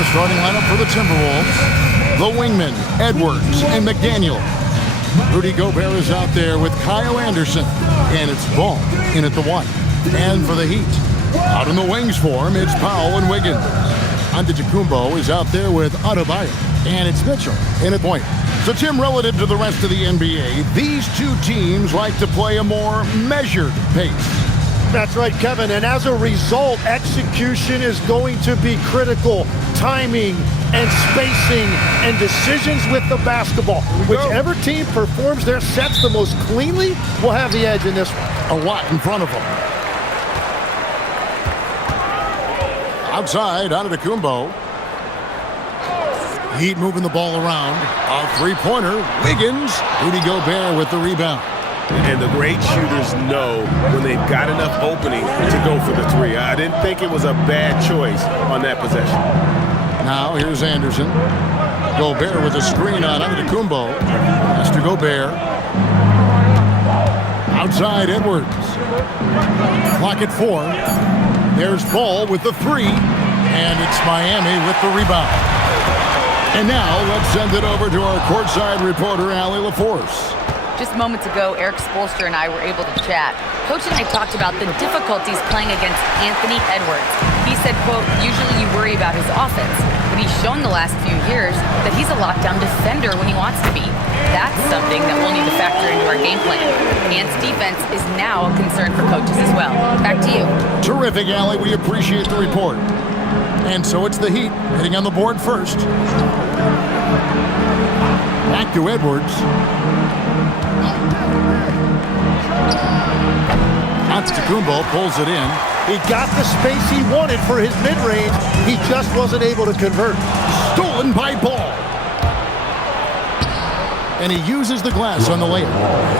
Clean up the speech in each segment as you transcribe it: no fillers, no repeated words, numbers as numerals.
the starting lineup for the Timberwolves, the wingmen, Edwards and McDaniel. Rudy Gobert is out there with Kyle Anderson, and it's Ball in at the 1. And for the Heat, out in the wings for him, it's Powell and Wiggins. Antetokounmpo is out there with Adebayo, and it's Mitchell in at point. So, Tim, relative to the rest of the NBA, these two teams like to play a more measured pace. That's right, Kevin, and as a result, execution is going to be critical. Timing and spacing and decisions with the basketball. Whichever team performs their sets the most cleanly will have the edge in this one. A lot in front of them. Outside, Antetokounmpo. Heat moving the ball around. A three-pointer, Wiggins. Rudy Gobert with the rebound. And the great shooters know when they've got enough opening to go for the three. I didn't think it was a bad choice on that possession. Now here's Anderson. Gobert with a screen on Antetokounmpo. Pass to Gobert. Outside, Edwards. Clock at 4. There's Ball with the 3. And it's Miami with the rebound. And now let's send it over to our courtside reporter, Allie LaForce. Just moments ago, Eric Spoelstra and I were able to chat. Coach and I talked about the difficulties playing against Anthony Edwards. He said, quote, usually you worry about his offense, but he's shown the last few years that he's a lockdown defender when he wants to be. That's something that we'll need to factor into our game plan. Ant's defense is now a concern for coaches as well. Back to you. Terrific, Allie. We appreciate the report. And so it's the Heat hitting on the board first. Back to Edwards. Antetokounmpo pulls it in. He got the space he wanted for his mid-range. He just wasn't able to convert. Stolen by Ball. And he uses the glass on the layup.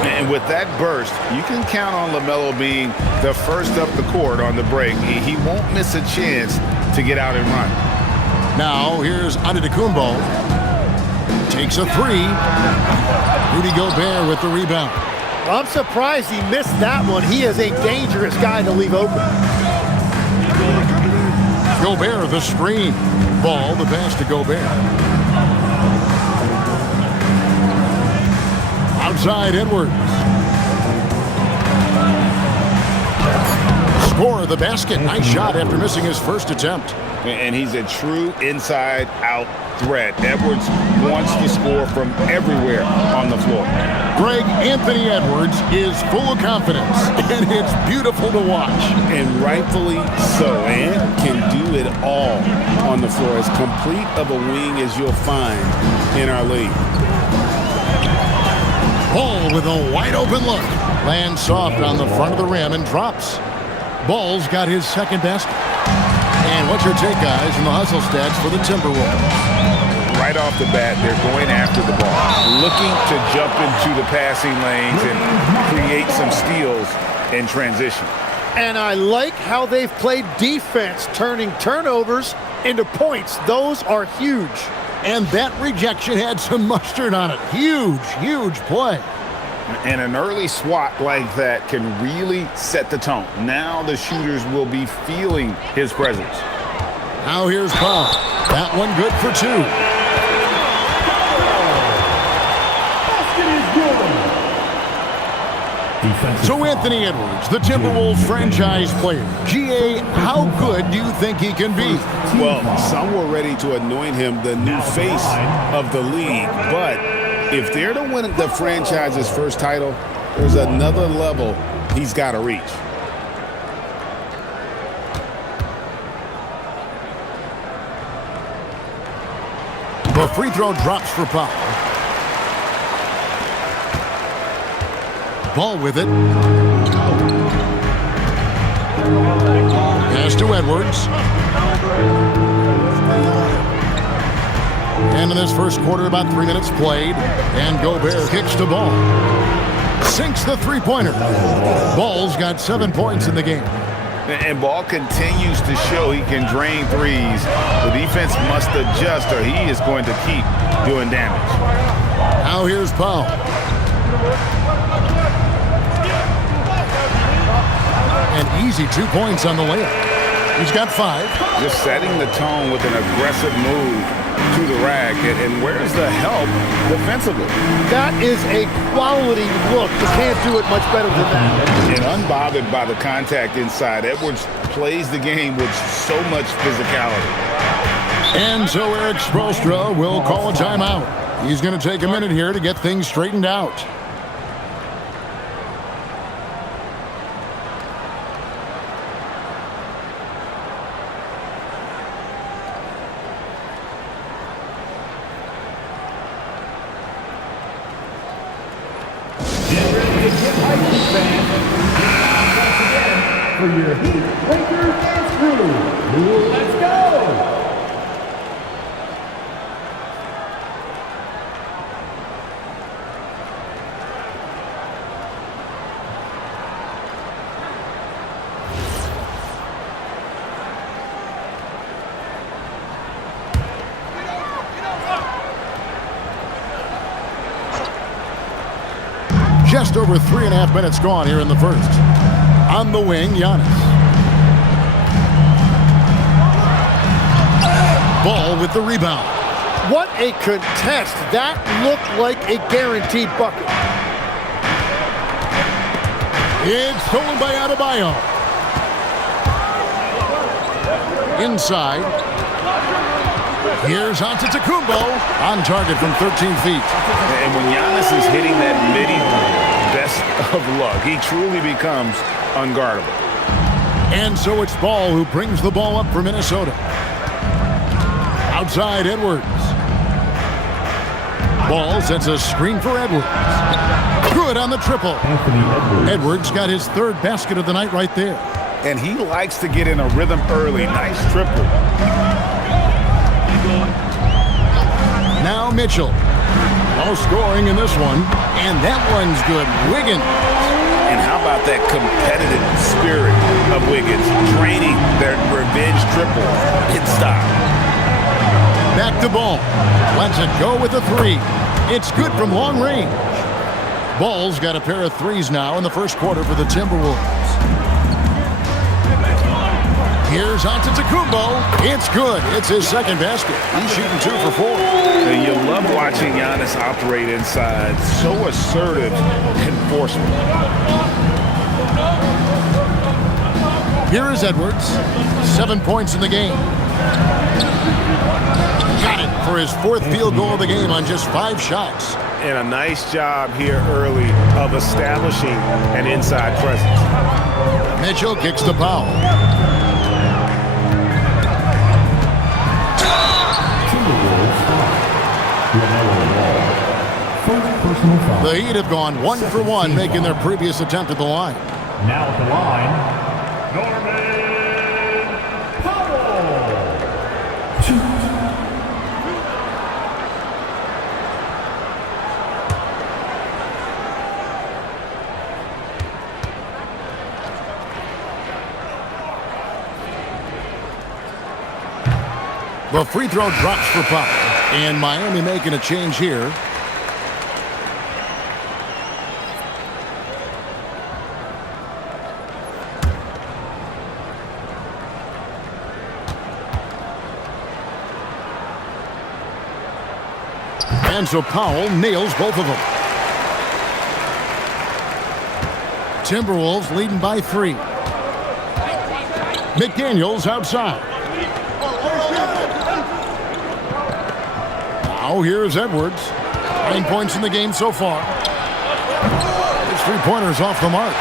And with that burst, you can count on LaMelo being the first up the court on the break. He won't miss a chance to get out and run. Now here's Antetokounmpo. Takes a 3. Rudy Gobert with the rebound. I'm surprised he missed that one. He is a dangerous guy to leave open. Gobert the screen. Ball, the pass to Gobert. Outside, Edwards. Score the basket. Nice shot after missing his first attempt. And he's a true inside-out threat. Edwards wants to score from everywhere on the floor. Greg, Anthony Edwards is full of confidence, and it's beautiful to watch. And rightfully so. Ant can do it all on the floor. As complete of a wing as you'll find in our league. Ball with a wide-open look. Lands soft on the front of the rim and drops. Ball's got his second basket. And what's your take, guys, on the hustle stats for the Timberwolves? Right off the bat, they're going after the ball, looking to jump into the passing lanes and create some steals in transition. And I like how they've played defense, turning turnovers into points. Those are huge. And that rejection had some mustard on it. Huge, huge play. And an early swat like that can really set the tone. Now the shooters will be feeling his presence. Now here's Powell. That one good for 2. So Anthony Edwards, the Timberwolves franchise player. GA, how good do you think he can be? Well, some were ready to anoint him the new face of the league. But if they're to win the franchise's first title, there's another level he's got to reach. The free throw drops for Powell. Ball with it. Pass to Edwards. And in this first quarter, about 3 minutes played. And Gobert kicks the ball. Sinks the three-pointer. Ball's got 7 points in the game. And Ball continues to show he can drain threes. The defense must adjust or he is going to keep doing damage. Now here's Powell. An easy 2 points on the layup. He's got 5. Just setting the tone with an aggressive move to the rack. And where's the help defensively? That is a quality look. You can't do it much better than that. And unbothered by the contact inside, Edwards plays the game with so much physicality. And so Eric Spoelstra will call a timeout. He's going to take a minute here to get things straightened out. For your Heat, Lakers, and crew. Let's go! Just over 3.5 minutes gone here in the first. On the wing, Giannis. Ball with the rebound. What a contest. That looked like a guaranteed bucket. It's stolen by Adebayo. Inside. Here's Antetokounmpo on target from 13 feet. And when Giannis is hitting that midi best of luck, he truly becomes unguardable. And so it's Ball who brings the ball up for Minnesota. Outside Edwards. Ball sets a screen for Edwards. Good on the triple. Edwards got his 3rd basket of the night right there. And he likes to get in a rhythm early. Nice triple. Now Mitchell. No scoring in this one. And that one's good. Wiggins. And how about that competitive spirit of Wiggins, draining their revenge triple in style. Back to Ball. Lets it go with a 3. It's good from long range. Ball's got a pair of 3s now in the first quarter for the Timberwolves. Here's Antetokounmpo. It's good. It's his 2nd basket. He's shooting 2 for 4. And you love watching Giannis operate inside. So assertive enforcement. Here is Edwards. 7 points in the game. Got it for his 4th field goal of the game on just 5 shots. And a nice job here early of establishing an inside presence. Mitchell kicks the foul. The Heat have gone 1 for 1, making their previous attempt at the line. Now at the line, Norman Powell. The free throw drops for Powell, and Miami making a change here. And so Powell nails both of them. Timberwolves leading by 3. McDaniels outside. Now here's Edwards. 9 points in the game so far. His 3-pointer's off the mark.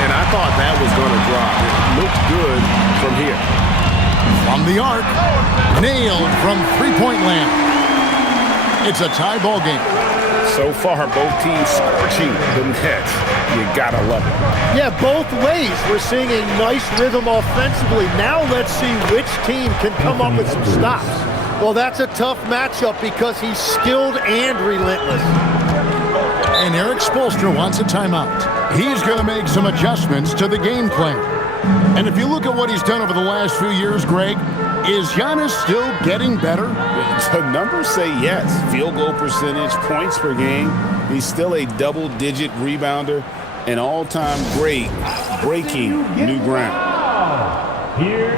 And I thought that was going to drop. It looked good from here. From the arc. Nailed from 3-point land. It's a tie ball game. So far, both teams scorching the nets. You gotta love it. Yeah, both ways. We're seeing a nice rhythm offensively. Now let's see which team can come up with some stops. Well, that's a tough matchup because he's skilled and relentless. And Eric Spoelstra wants a timeout. He's going to make some adjustments to the game plan. And if you look at what he's done over the last few years, Greg, is Giannis still getting better? The numbers say yes. Field goal percentage, points per game. He's still a double-digit rebounder, an all-time great, breaking new ground. Here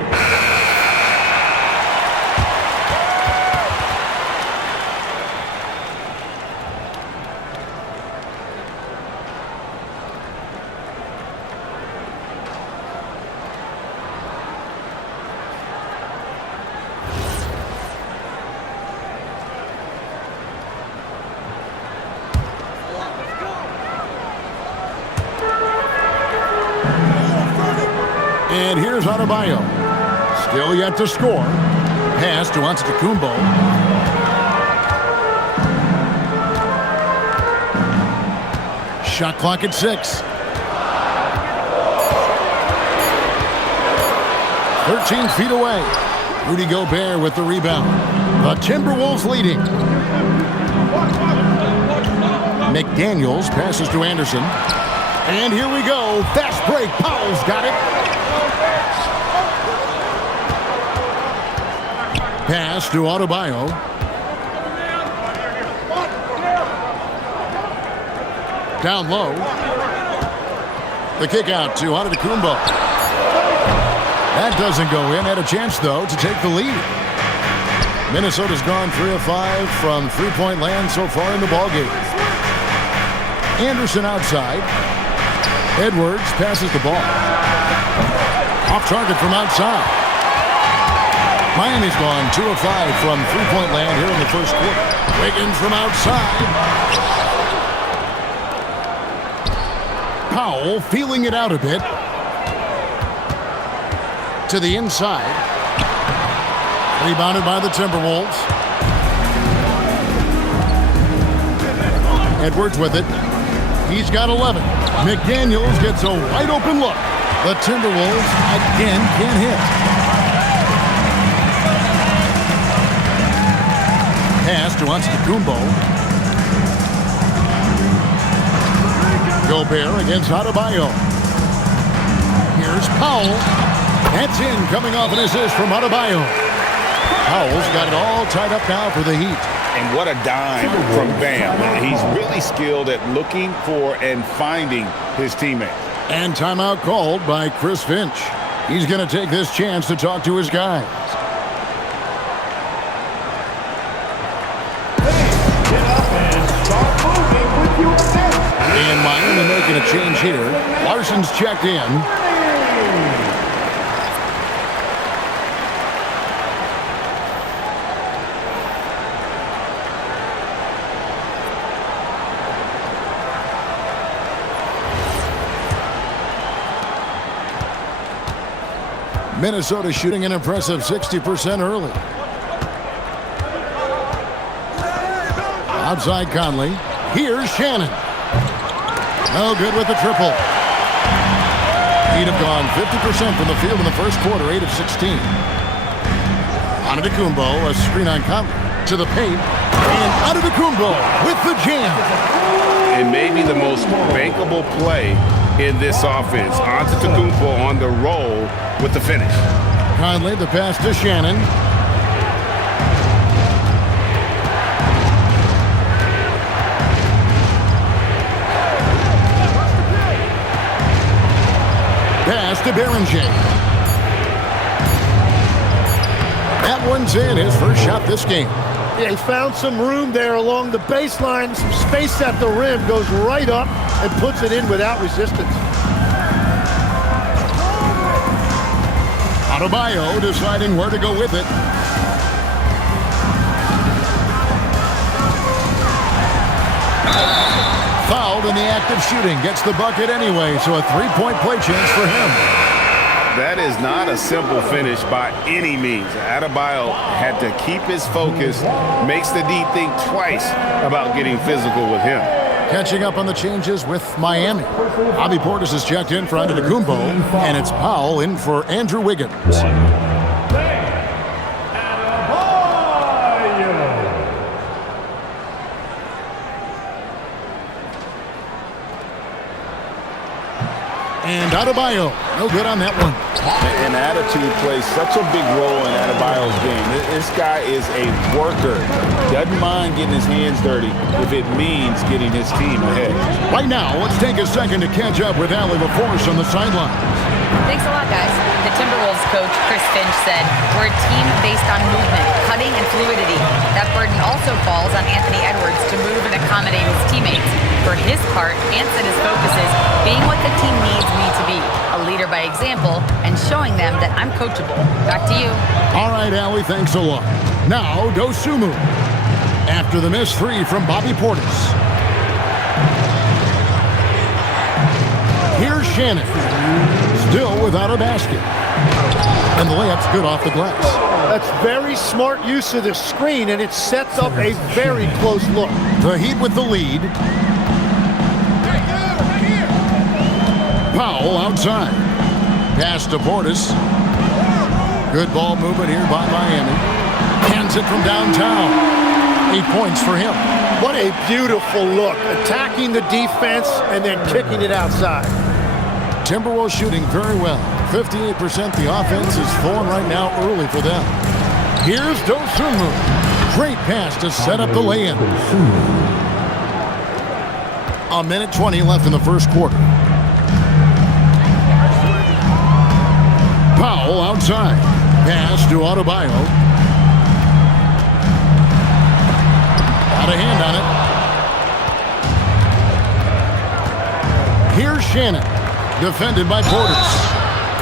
And here's Adebayo. Still yet to score. Pass to Antetokounmpo. Shot clock at 6. 13 feet away. Rudy Gobert with the rebound. The Timberwolves leading. McDaniels passes to Anderson. And here we go. Fast break. Powell's got it. Pass to Adebayo. Down low. The kick out to Antetokounmpo. That doesn't go in. Had a chance, though, to take the lead. Minnesota's gone 3 of 5 from three-point land so far in the ballgame. Anderson outside. Edwards passes the ball. Off target from outside. Miami's gone 2 of 5 from three-point land here in the first quarter. Wiggins from outside. Powell feeling it out a bit. To the inside. Rebounded by the Timberwolves. Edwards with it. He's got 11. McDaniels gets a wide open look. The Timberwolves again can't hit. Pass to Antetokounmpo. Gobert against Adebayo. Here's Powell. That's in, coming off an assist from Adebayo. Powell's got it all tied up now for the Heat. And what a dime from Bam. He's really skilled at looking for and finding his teammates. And timeout called by Chris Finch. He's going to take this chance to talk to his guys. And Miami making a change here. Larson's checked in. Minnesota shooting an impressive 60% early. Outside Conley. Here's Shannon. No good with the triple. He'd have gone 50% from the field in the first quarter, 8 of 16. Antetokounmpo, a screen on Conley. To the paint. And Antetokounmpo with the jam. And maybe the most bankable play in this offense. Antetokounmpo on the roll with the finish. Conley, the pass to Shannon. Pass to Berenger. That one's in, his first shot this game. Yeah, he found some room there along the baseline, some space at the rim, goes right up and puts it in without resistance. Adebayo deciding where to go with it. Fouled in the act of shooting. Gets the bucket anyway, so a three-point play chance for him. That is not a simple finish by any means. Adebayo had to keep his focus, makes the D think twice about getting physical with him. Catching up on the changes with Miami. Bobby Portis is checked in for Antetokounmpo, and it's Powell in for Andrew Wiggins. And Adebayo, no good on that one. And attitude plays such a big role in Adebayo's game. This guy is a worker. Doesn't mind getting his hands dirty if it means getting his team ahead. Right now, let's take a second to catch up with Allie LaForce on the sideline. Thanks a lot, guys. The Timberwolves coach, Chris Finch, said, "We're a team based on movement, cutting, and fluidity. That burden also falls on Anthony Edwards to move and accommodate his teammates. For his part, Ant said his focus is being what the team needs me to be, a leader by example, and showing them that I'm coachable." Back to you. All right, Allie, thanks a lot. Now, Dosunmu. After the missed three from Bobby Portis. Here's Shannon. Still without a basket. And the layup's good off the glass. That's very smart use of the screen, and it sets up a very close look. The Heat with the lead. Powell outside. Pass to Portis. Good ball movement here by Miami. Hands it from downtown. 8 points for him. What a beautiful look. Attacking the defense and then kicking it outside. Timberwolves shooting very well. 58%. The offense is flowing right now early for them. Here's Dosunmu. Great pass to set up the lay-in. 1:20 left in the first quarter. Powell outside. Pass to Adebayo. Got a hand on it. Here's Shannon. Defended by Portis.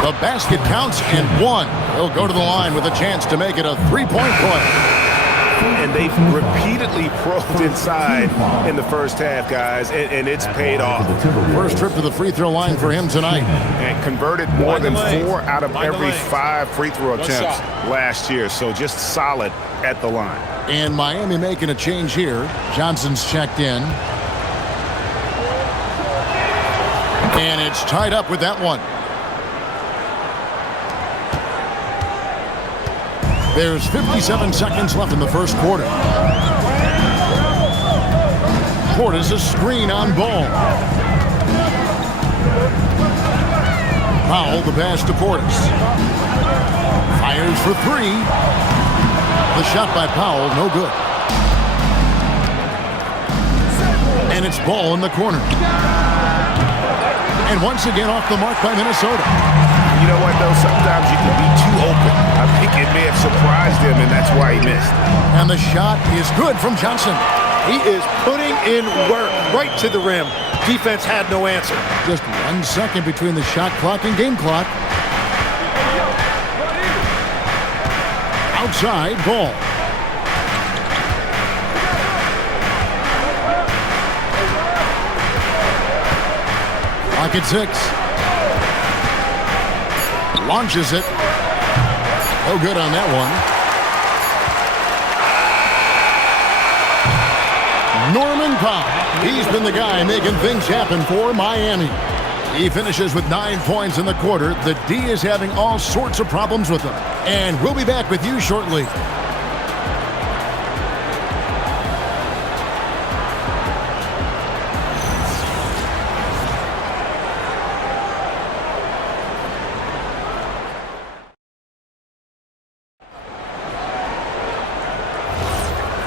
The basket counts and one. He'll go to the line with a chance to make it a three-point play. And they've repeatedly probed inside in the first half, guys, and it's paid off. First trip to the free throw line for him tonight. And converted more than 4 out of every 5 free throw attempts last year. So just solid at the line. And Miami making a change here. Johnson's checked in. And it's tied up with that one. There's 57 seconds left in the first quarter. Portis a screen on ball. Powell the pass to Portis. Fires for 3. The shot by Powell, no good. And it's ball in the corner. And once again off the mark by Minnesota. You know what, though? Sometimes you can be too open. I think it may have surprised him, and that's why he missed. And the shot is good from Johnson. He is putting in work right to the rim. Defense had no answer. Just 1 second between the shot clock and game clock. Outside ball. Clock at 6. Launches it. Oh, good on that one. Norman Powell. He's been the guy making things happen for Miami. He finishes with 9 points in the quarter. The D is having all sorts of problems with him. And we'll be back with you shortly.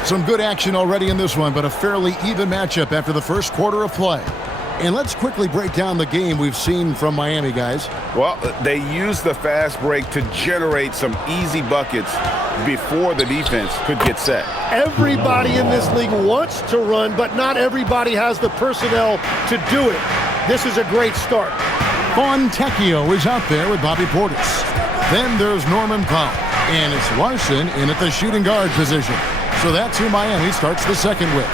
Some good action already in this one, but a fairly even matchup after the first quarter of play. And let's quickly break down the game we've seen from Miami, guys. Well, they used the fast break to generate some easy buckets before the defense could get set. Everybody in this league wants to run, but not everybody has the personnel to do it. This is a great start. Fontecchio is out there with Bobby Portis. Then there's Norman Powell. And it's Larson in at the shooting guard position. So that's who Miami starts the second with.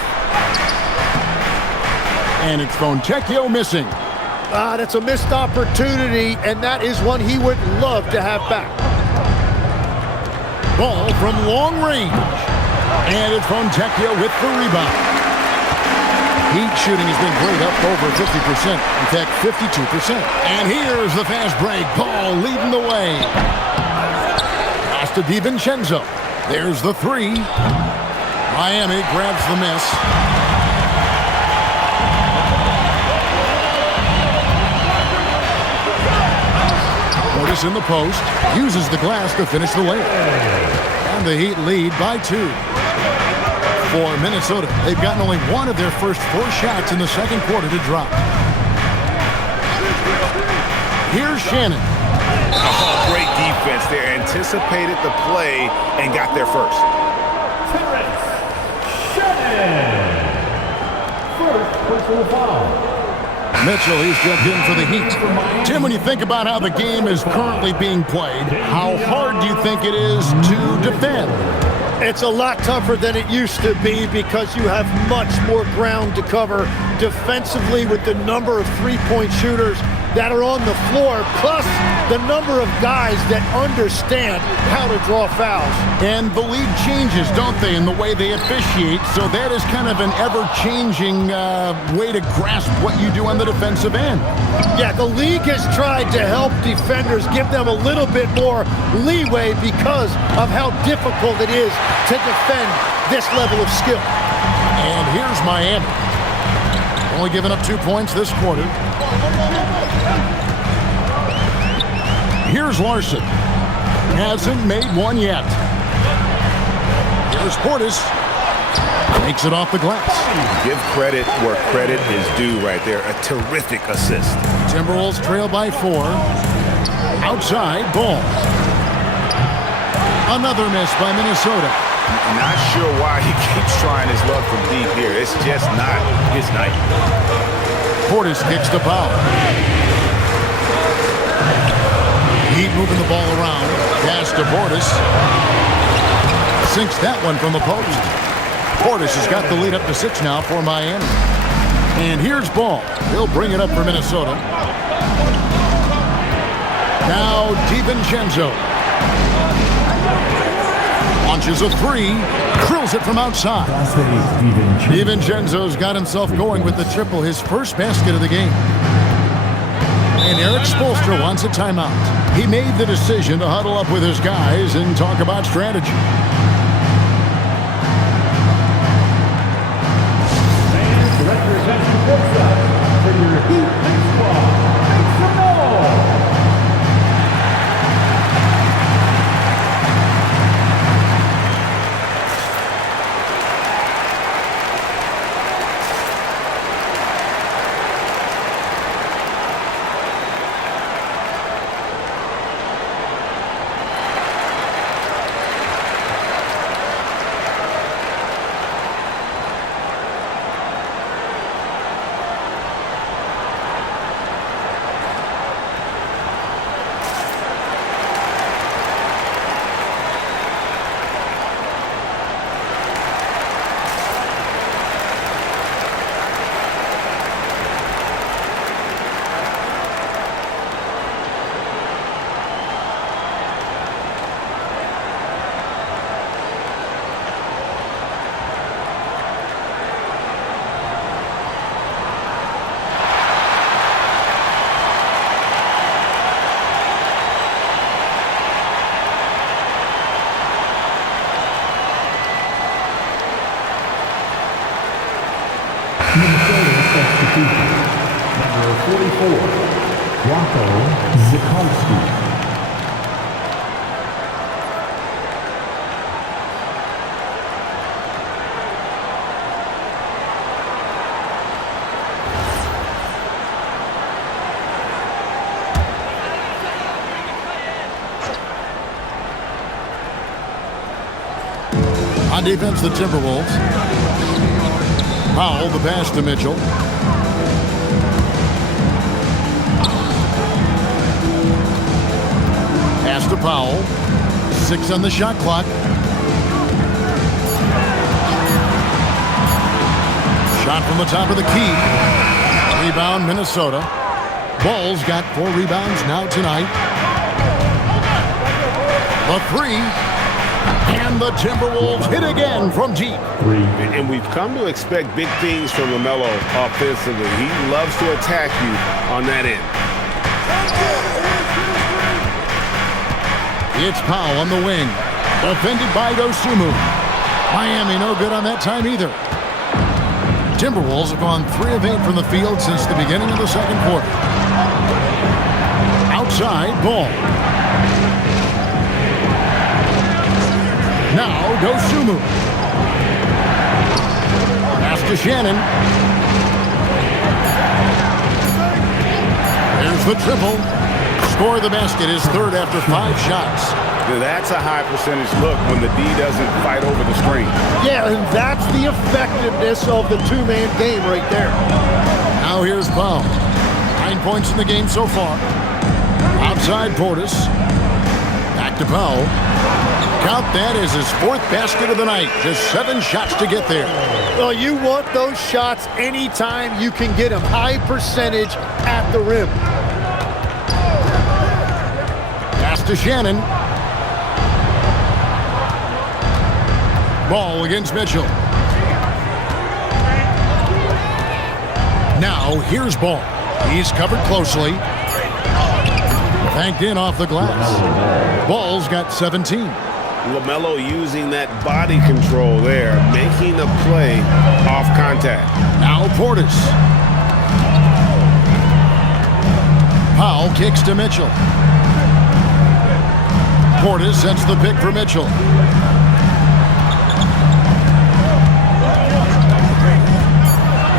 And it's Fontecchio missing. That's a missed opportunity, and that is one he would love to have back. Ball from long range. And it's Fontecchio with the rebound. Heat shooting has been great, up over 50%. In fact, 52%. And here's the fast break. Ball leading the way. Pass to DiVincenzo. There's the 3. Miami grabs the miss. Portis in the post. Uses the glass to finish the layup. And the Heat lead by 2. For Minnesota, they've gotten only 1 of their first 4 shots in the second quarter to drop. Here's Shannon. Oh, great defense there. Anticipated the play and got there first. First personal foul. Mitchell, he's jumped in for the Heat. Tim, when you think about how the game is currently being played, how hard do you think it is to defend? It's a lot tougher than it used to be because you have much more ground to cover defensively with the number of three-point shooters that are on the floor, plus the number of guys that understand how to draw fouls. And the league changes, don't they, in the way they officiate, so that is kind of an ever-changing way to grasp what you do on the defensive end. Yeah, the league has tried to help defenders, give them a little bit more leeway because of how difficult it is to defend this level of skill. And here's Miami. Only giving up 2 points this quarter. Here's Larson. Hasn't made one yet. Here's Portis. Takes it off the glass. Give credit where credit is due right there. A terrific assist. Timberwolves trail by 4. Outside, Ball. Another miss by Minnesota. Not sure why he keeps trying his luck from deep here. It's just not his night. Portis kicks the foul. Heat moving the ball around. Pass to Portis. Sinks that one from the post. Portis has got the lead up to 6 now for Miami. And here's Ball. He'll bring it up for Minnesota. Now DiVincenzo. Launches a 3. Drills it from outside. DiVincenzo's got himself going with the triple, his first basket of the game. And Eric Spoelstra wants a timeout. He made the decision to huddle up with his guys and talk about strategy. Representing courtside for your Heat baseball, make some noise! Minnesota substitution. Number 44, Rocco Zikowski. On defense, the Timberwolves. Powell, the pass to Mitchell. Pass to Powell. 6 on the shot clock. Shot from the top of the key. Rebound, Minnesota. Ball's got 4 rebounds now tonight. The 3. And the Timberwolves hit again from deep. And we've come to expect big things from LaMelo offensively. He loves to attack you on that end. It's Powell on the wing. Defended by Dosunmu. Miami no good on that time either. Timberwolves have gone 3 of 8 from the field since the beginning of the second quarter. Outside, Ball. Now, Dosunmu. Pass to Shannon. There's the triple. Score the basket, his 3rd after 5 shots. That's a high percentage look when the D doesn't fight over the screen. Yeah, and that's the effectiveness of the two-man game right there. Now here's Powell. 9 points in the game so far. Outside Portis. Back to Powell. Count that as his 4th basket of the night. Just 7 shots to get there. Well, you want those shots anytime you can get them. High percentage at the rim. to Shannon. Ball against Mitchell. Now here's Ball. He's covered closely. Banked in off the glass. Ball's got 17. LaMelo using that body control there, making the play off contact. Now Portis. Powell kicks to Mitchell. Portis sets the pick for Mitchell.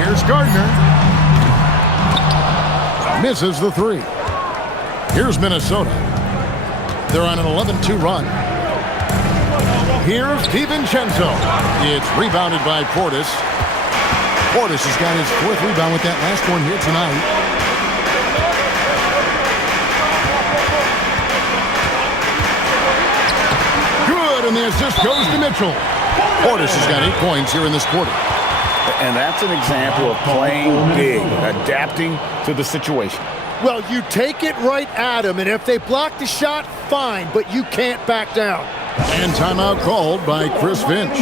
Here's Gardner. Misses the three. Here's Minnesota. They're on an 11-2 run. Here's DiVincenzo. It's rebounded by Portis. Portis has got his 4th rebound with that last one here tonight. Good, and the assist goes to Mitchell. Portis has got 8 points here in this quarter. And that's an example of playing big, adapting to the situation. Well, you take it right at him, and if they block the shot, fine, but you can't back down. And timeout called by Chris Finch.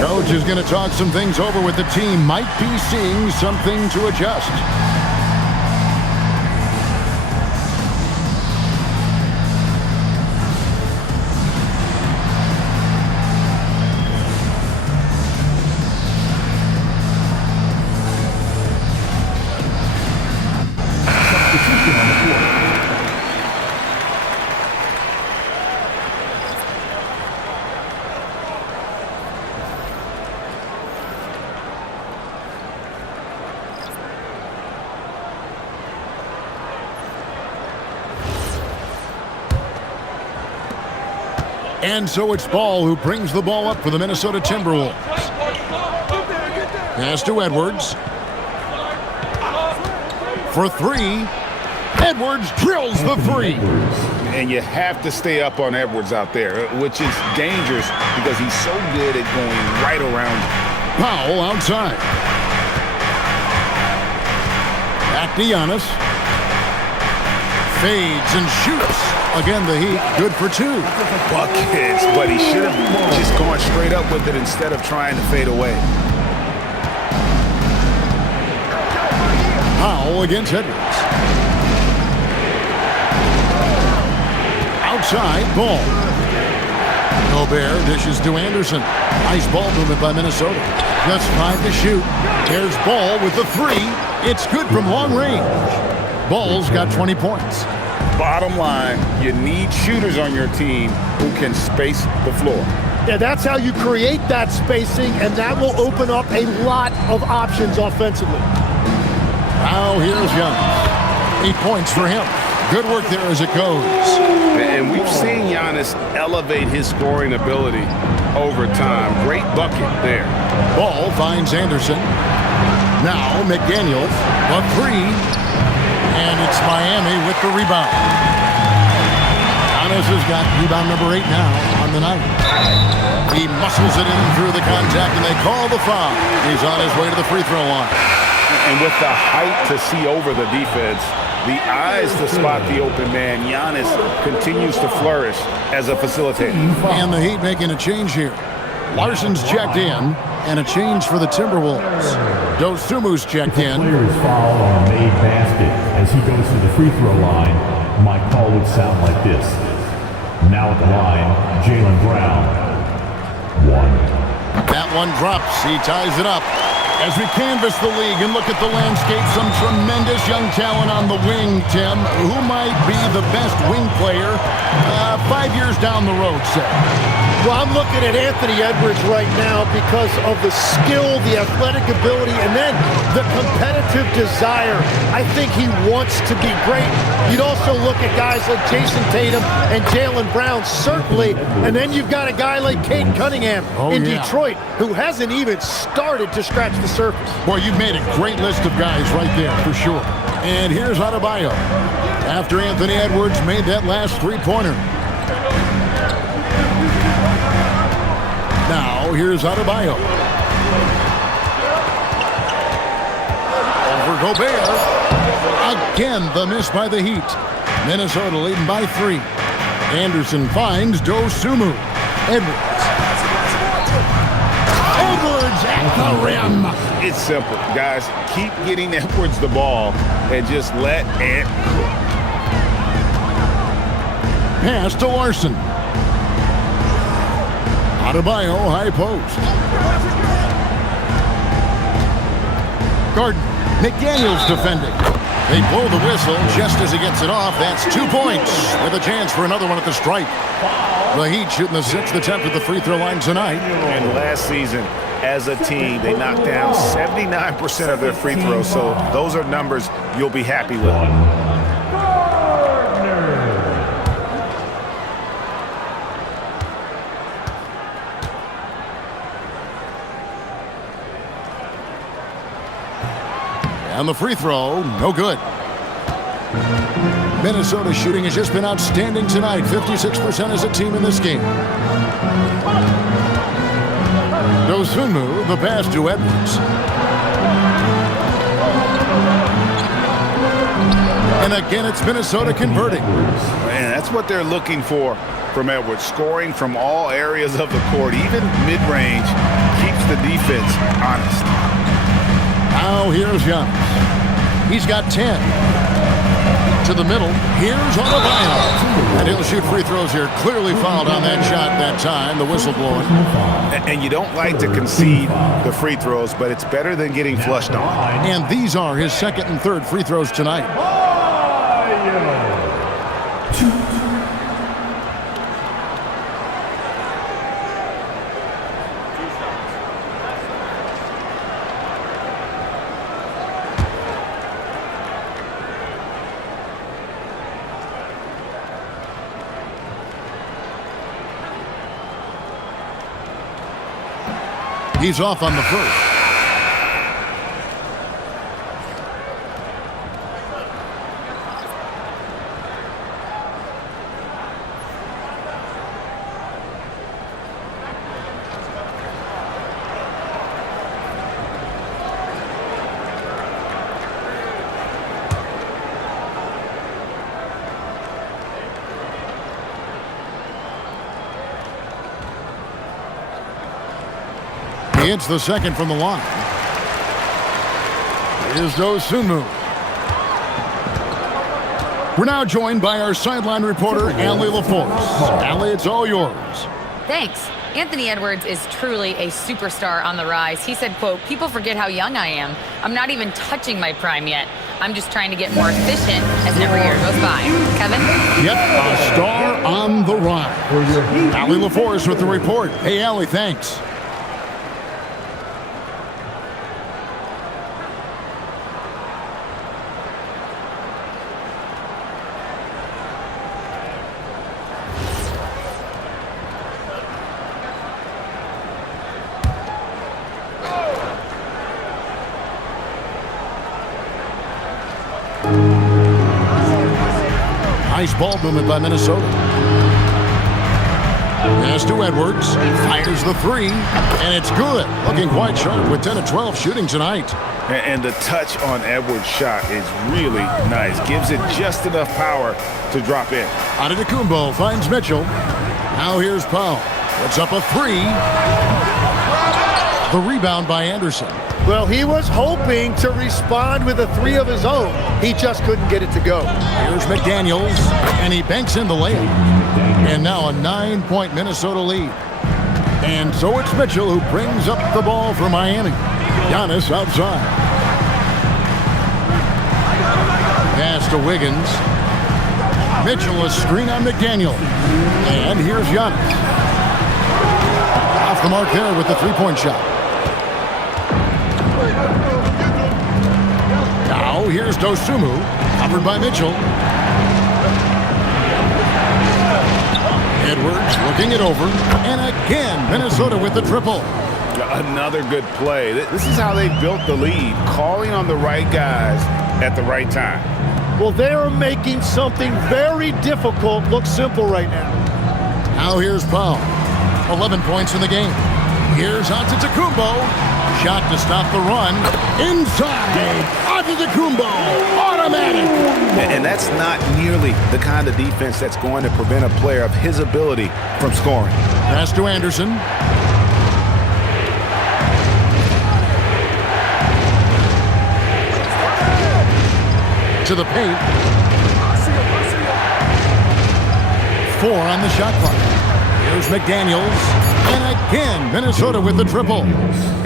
Coach is going to talk some things over with the team. Might be seeing something to adjust. And so it's Ball who brings the ball up for the Minnesota Timberwolves. Pass to Edwards. For three. Edwards drills the three. And you have to stay up on Edwards out there, which is dangerous because he's so good at going right around you. Powell outside. Back to Giannis. Fades and shoots. Again, the Heat good for 2. Buckets, but he should have just gone straight up with it instead of trying to fade away. Powell against Edwards. Outside, Ball. Gobert dishes to Anderson. Nice ball movement by Minnesota. Just 5 to shoot. There's Ball with the 3. It's good from long range. Ball's got 20 points. Bottom line, you need shooters on your team who can space the floor. Yeah, that's how you create that spacing, and that will open up a lot of options offensively. Now here's Giannis. 8 points for him. Good work there as it goes. And we've seen Giannis elevate his scoring ability over time. Great bucket there. Ball finds Anderson. Now McDaniel, a 3. And it's Miami with the rebound. Giannis has got rebound number 8 now on the night. He muscles it in through the contact, and they call the foul. He's on his way to the free throw line. And with the height to see over the defense, the eyes to spot the open man, Giannis continues to flourish as a facilitator. And the Heat making a change here. Larson's checked in, and a change for the Timberwolves. Dosumu's checked in. Players foul on a made basket as he goes to the free throw line. My call would sound like this. Now at the line, Jaylen Brown. 1. That one drops. He ties it up. As we canvass the league and look at the landscape, some tremendous young talent on the wing, Tim. Who might be the best wing player 5 years down the road, say? Well, I'm looking at Anthony Edwards right now because of the skill, the athletic ability, and then the competitive desire. I think he wants to be great. You'd also look at guys like Jason Tatum and Jaylen Brown, certainly. And then you've got a guy like Cade Cunningham in Detroit, who hasn't even started to scratch the surface. Boy, you've made a great list of guys right there, for sure. And here's Adebayo. After Anthony Edwards made that last three-pointer. Now, here's Adebayo. Over Gobert. Again, the miss by the Heat. Minnesota leading by 3. Anderson finds Dosumu. Edwards. Edwards at the rim. It's simple, guys. Keep getting Edwards the ball and just let it cook. Pass to Larson. Adebayo, high post. Gordon. McDaniels defending. They blow the whistle just as he gets it off. That's 2 points with a chance for another one at the stripe. The Heat shooting the 6th attempt at the free throw line tonight. And last season, as a team, they knocked down 79% of their free throws. So those are numbers you'll be happy with. And the free throw, no good. Minnesota's shooting has just been outstanding tonight. 56% as a team in this game. Dosunmu, the pass to Edwards. And again, it's Minnesota converting. Man, that's what they're looking for from Edwards. Scoring from all areas of the court, even mid-range, keeps the defense honest. Now here's Giannis. He's got 10. To the middle. Here's Adebayo. And he'll shoot free throws here. Clearly fouled on that shot that time. The whistle blowing. And you don't like to concede the free throws, but it's better than getting flushed on. And these are his second and third free throws tonight. He's off on the first. He hits the second from the line. Here's Dosunmu. We're now joined by our sideline reporter, Allie LaForce. Allie, it's all yours. Thanks. Anthony Edwards is truly a superstar on the rise. He said, quote, "People forget how young I am. I'm not even touching my prime yet. I'm just trying to get more efficient as every year goes by." Kevin? Yep, a star on the rise. Allie LaForce with the report. Hey, Allie, thanks. Nice ball movement by Minnesota. Pass to Edwards. Fires the three, and it's good. Looking quite sharp with 10 of 12 shooting tonight. And the touch on Edwards' shot is really nice. Gives it just enough power to drop in. Antetokounmpo finds Mitchell. Now here's Powell. Puts up a three. The rebound by Anderson. Well, he was hoping to respond with a three of his own. He just couldn't get it to go. Here's McDaniels, and he banks in the layup. And now a 9-point Minnesota lead. And so it's Mitchell who brings up the ball for Miami. Giannis outside. Pass to Wiggins. Mitchell a screen on McDaniel. And here's Giannis. Off the mark there with the three-point shot. Now here's Dosunmu, covered by Mitchell. Edwards looking it over. And again, Minnesota with the triple. Another good play. This is how they built the lead, calling on the right guys at the right time. Well, they are making something very difficult look simple right now. Now here's Powell. 11 points in the game. Here's Antetokounmpo. Shot to stop the run. Inside. Antetokounmpo. Automatic. And that's not nearly the kind of defense that's going to prevent a player of his ability from scoring. Pass to Anderson. To the paint. 4 on the shot clock. Here's McDaniels. And again, Minnesota with the triple.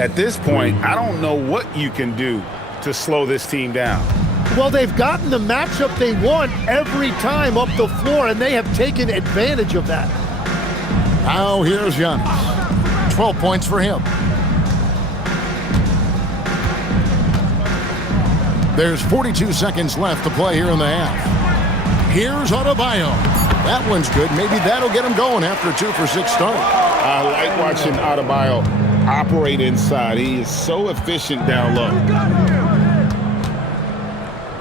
At this point, I don't know what you can do to slow this team down. Well, they've gotten the matchup they want every time up the floor, and they have taken advantage of that. Now here's Giannis. 12 points for him. There's 42 seconds left to play here in the half. Here's Adebayo. That one's good. Maybe that'll get him going after a 2-for-6 start. I like watching Adebayo operate inside. He is so efficient down low.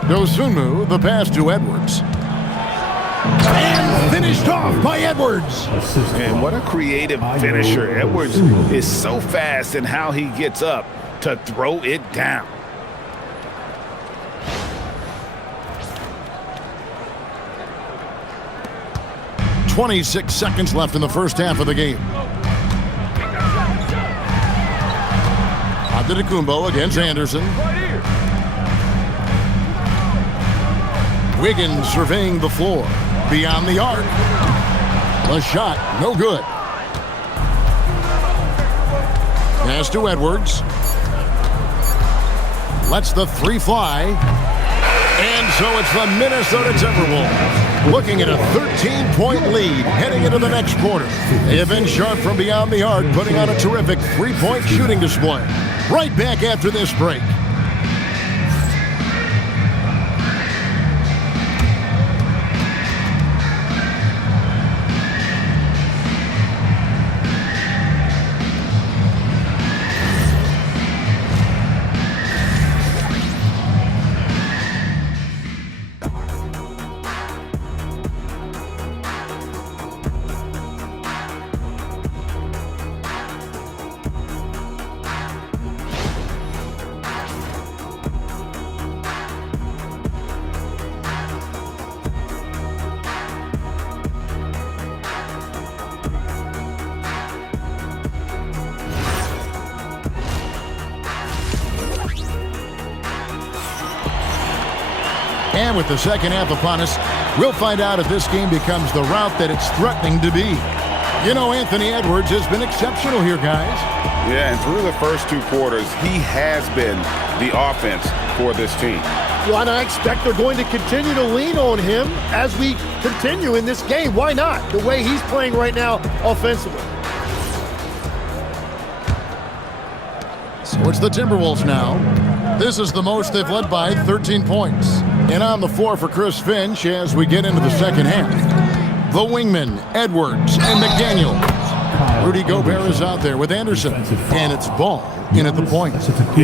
Dosunmu, the pass to Edwards. And finished off by Edwards. And what a creative finisher. Edwards is so fast in how he gets up to throw it down. .26 seconds left in the first half of the game. Antetokounmpo against Anderson. Wiggins surveying the floor. Beyond the arc. The shot, no good. Pass to Edwards. Lets the 3 fly. And so it's the Minnesota Timberwolves looking at a 13-point lead heading into the next quarter. They have been sharp from beyond the arc, putting on a terrific 3-point shooting display. Right back after this break. And with the second half upon us, we'll find out if this game becomes the route that it's threatening to be. You know, Anthony Edwards has been exceptional here, guys. Yeah, and through the first 2 quarters, he has been the offense for this team. Well, and I expect they're going to continue to lean on him as we continue in this game. Why not? The way he's playing right now offensively. So it's the Timberwolves now. This is the most they've led by 13 points. And on the floor for Chris Finch as we get into the second half. The wingman, Edwards, and McDaniel. Rudy Gobert is out there with Anderson. And it's Ball in at the point.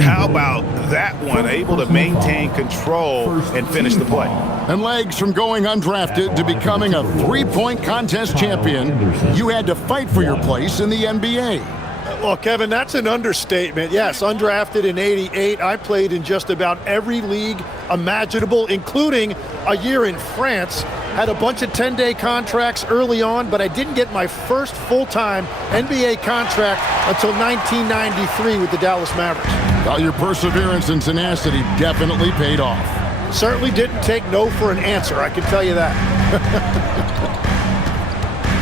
How about that one? Able to maintain control and finish the play. And legs from going undrafted to becoming a 3-point contest champion. You had to fight for your place in the NBA. Well, Kevin, that's an understatement. Yes, undrafted in '88. I played in just about every league imaginable, including a year in France. Had a bunch of 10-day contracts early on, but I didn't get my first full-time NBA contract until 1993 with the Dallas Mavericks. Well, your perseverance and tenacity definitely paid off. Certainly didn't take no for an answer, I can tell you that.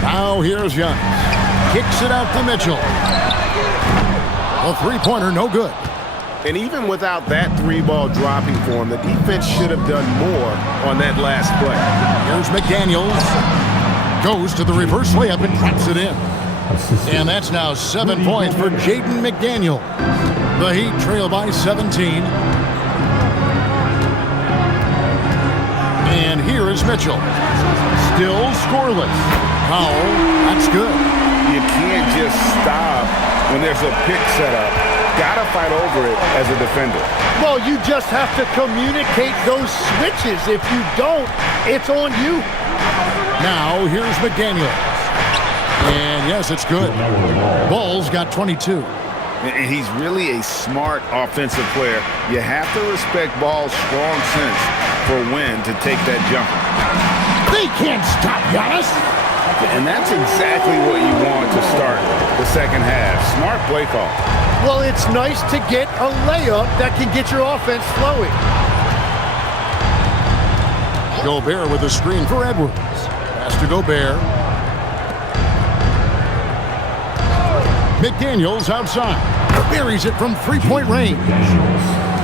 Now here's Giannis. Kicks it out to Mitchell. A 3-pointer, no good. And even without that 3-ball dropping for him, the defense should have done more on that last play. Here's McDaniels. Goes to the reverse layup and drops it in. And that's now 7 points for Jaden McDaniel. The Heat trail by 17. And here is Mitchell. Still scoreless. Powell, that's good. You can't just stop when there's a pick set up. Gotta fight over it as a defender. Well, you just have to communicate those switches. If you don't, it's on you. Now, here's McDaniels. And yes, it's good. Ball's got 22. And he's really a smart offensive player. You have to respect Ball's strong sense for when to take that jumper. They can't stop Giannis. And that's exactly what you want to start the second half. Smart play call. Well, it's nice to get a layup that can get your offense flowing. Gobert with a screen for Edwards. Pass to Gobert. McDaniels outside. Buries it from three-point range.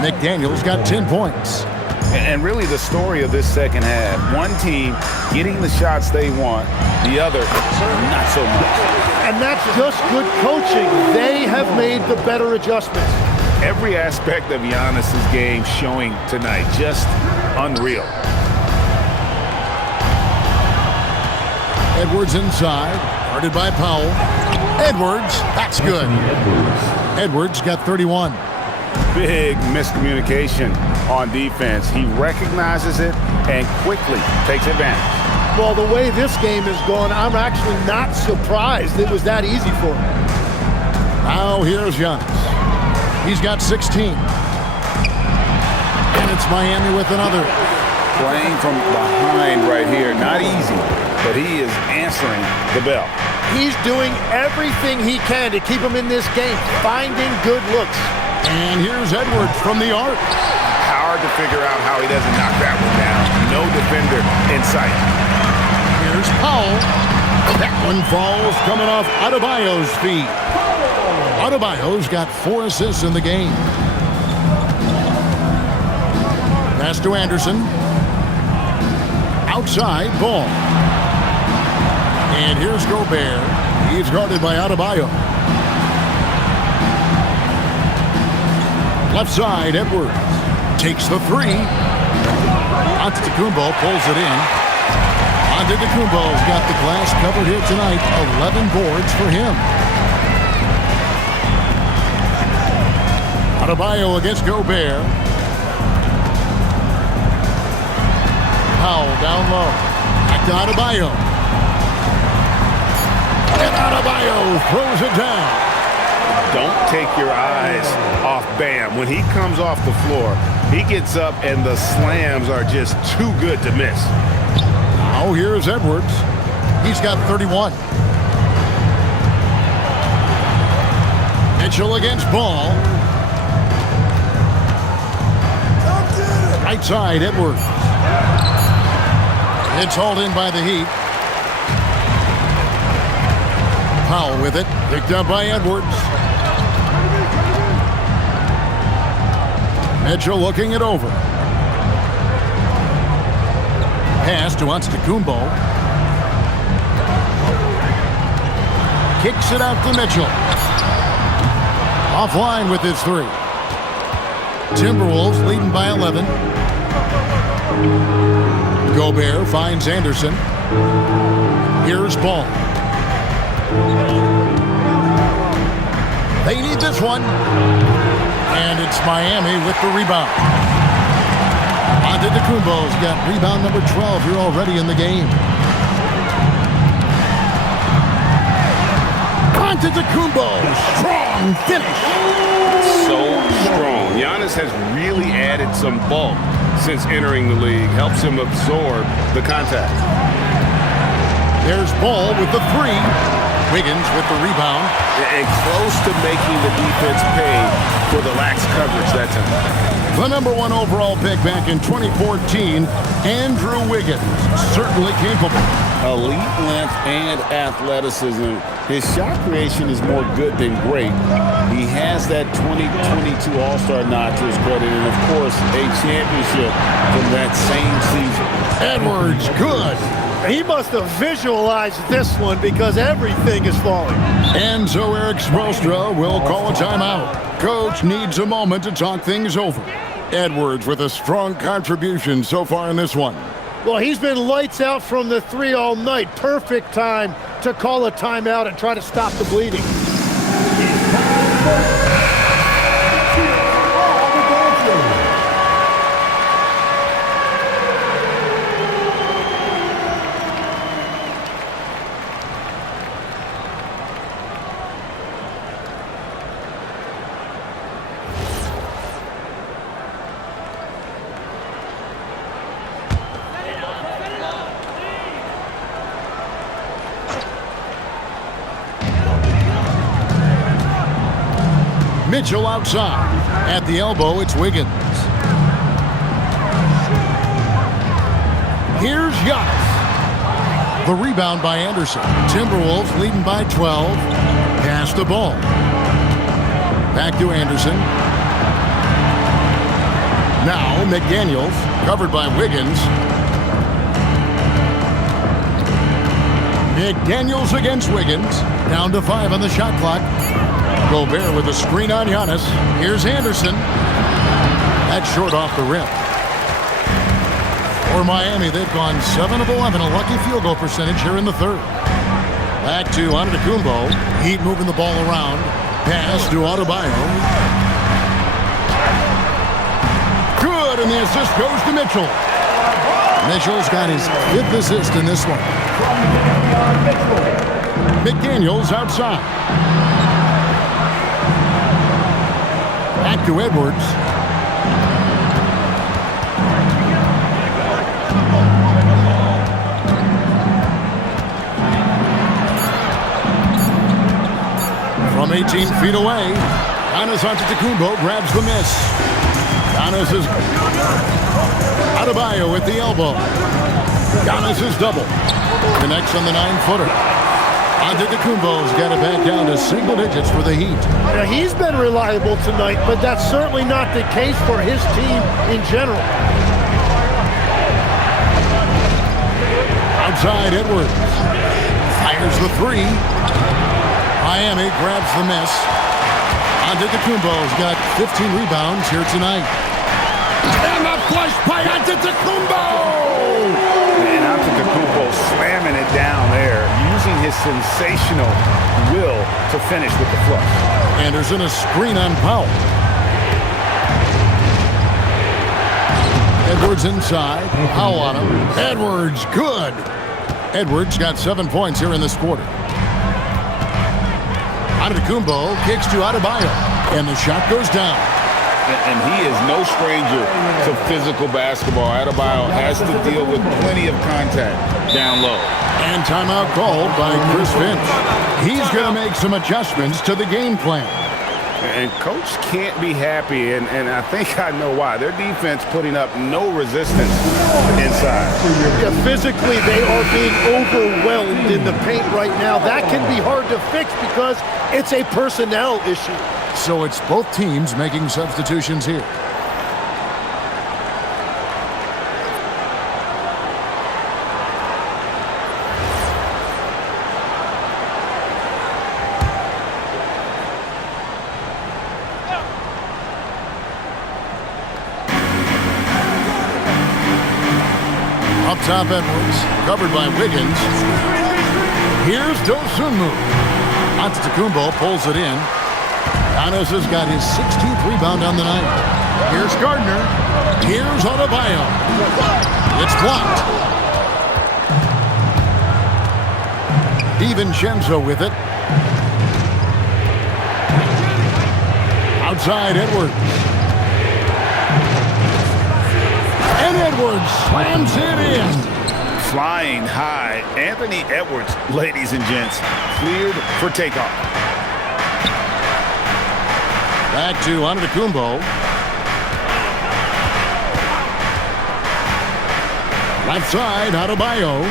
McDaniels got 10 points. And really the story of this second half, one team getting the shots they want, the other not so much. And that's just good coaching. They have made the better adjustments. Every aspect of Giannis's game showing tonight, just unreal. Edwards inside, guarded by Powell. Edwards, that's good. Edwards got 31. Big miscommunication on defense. He recognizes it and quickly takes advantage. Well, the way this game is going, I'm actually not surprised it was that easy for him. Now here's Giannis. He's got 16. And it's Miami with another. Playing from behind right here, not easy, but he is answering the bell. He's doing everything he can to keep him in this game, finding good looks. And here's Edwards from the arc. Hard to figure out how he doesn't knock that one down. No defender in sight. Here's Powell. That one falls coming off Adebayo's feet. Adebayo's got 4 assists in the game. Pass to Anderson. Outside, Ball. And here's Gobert. He's guarded by Adebayo. Left side, Edwards takes the three. Antetokounmpo pulls it in. Antetokounmpo's got the glass covered here tonight. 11 boards for him. Adebayo against Gobert. Powell down low. Back to Adebayo. And Adebayo throws it down. Don't take your eyes off Bam. When he comes off the floor, he gets up and the slams are just too good to miss. Now here's Edwards. He's got 31. Mitchell against Ball. Right side, Edwards. It's hauled in by the Heat. Powell with it. Picked up by Edwards. Mitchell looking it over. Pass to Antetokounmpo. Kicks it out to Mitchell. Offline with his three. Timberwolves leading by 11. Gobert finds Anderson. Here's Ball. They need this one. And it's Miami with the rebound. Antetokounmpo's got rebound number 12 here already in the game. Antetokounmpo, strong finish. So strong. Giannis has really added some bulk since entering the league. Helps him absorb the contact. There's Ball with the three. Wiggins with the rebound. And close to making the defense pay for the lax coverage that time. The number 1 overall pick back in 2014, Andrew Wiggins, certainly capable. Elite length and athleticism. His shot creation is more good than great. He has that 2022 All-Star nod to his credit, and of course, a championship from that same season. Edwards, good. He must have visualized this one because everything is falling. And so Eric Spoelstra will call a timeout. Coach needs a moment to talk things over. Edwards with a strong contribution so far in this one. Well, he's been lights out from the three all night. Perfect time to call a timeout and try to stop the bleeding. Mitchell outside. At the elbow, it's Wiggins. Here's Giannis. The rebound by Anderson. Timberwolves leading by 12. Pass the ball. Back to Anderson. Now McDaniels, covered by Wiggins. McDaniels against Wiggins. Down to 5 on the shot clock. Gobert with a screen on Giannis. Here's Anderson. That's short off the rim. For Miami, they've gone 7 of 11, a lucky field goal percentage here in the third. Back to Antetokounmpo. Heat moving the ball around. Pass to Adebayo. Good, and the assist goes to Mitchell. Mitchell's got his 5th assist in this one. McDaniels outside. Back to Edwards. From 18 feet away, Giannis Antetokounmpo grabs the miss. Giannis is Adebayo with the elbow. Giannis is double. Connects on the 9-footer. Antetokounmpo's got it back down to single digits for the Heat. Now, he's been reliable tonight, but that's certainly not the case for his team in general. Outside Edwards. Fires the 3. Miami grabs the miss. Antetokounmpo's got 15 rebounds here tonight. And a flush by Antetokounmpo! And Antetokounmpo slamming it down there, using his sensational will to finish with the flush. Anderson a screen on Powell. Edwards inside. Powell on him. Edwards, good. Edwards got 7 points here in this quarter. Antetokounmpo kicks to Adebayo, and the shot goes down. And he is no stranger to physical basketball. Adebayo has to deal with plenty of contact down low. And timeout called by Chris Finch. He's going to make some adjustments to the game plan. And coach can't be happy, and I think I know why. Their defense putting up no resistance inside. Yeah, physically, they are being overwhelmed in the paint right now. That can be hard to fix because it's a personnel issue. So it's both teams making substitutions here. Up top, Edwards, covered by Wiggins. Here's Dosunmu. Antetokounmpo pulls it in. Giannis has got his 16th rebound on the night. Here's Gardner. Here's Adebayo. It's blocked. DiVincenzo with it. Outside Edwards. And Edwards slams it in. Flying high, Anthony Edwards, ladies and gents, cleared for takeoff. Back to Antetokounmpo. Left side, Adebayo.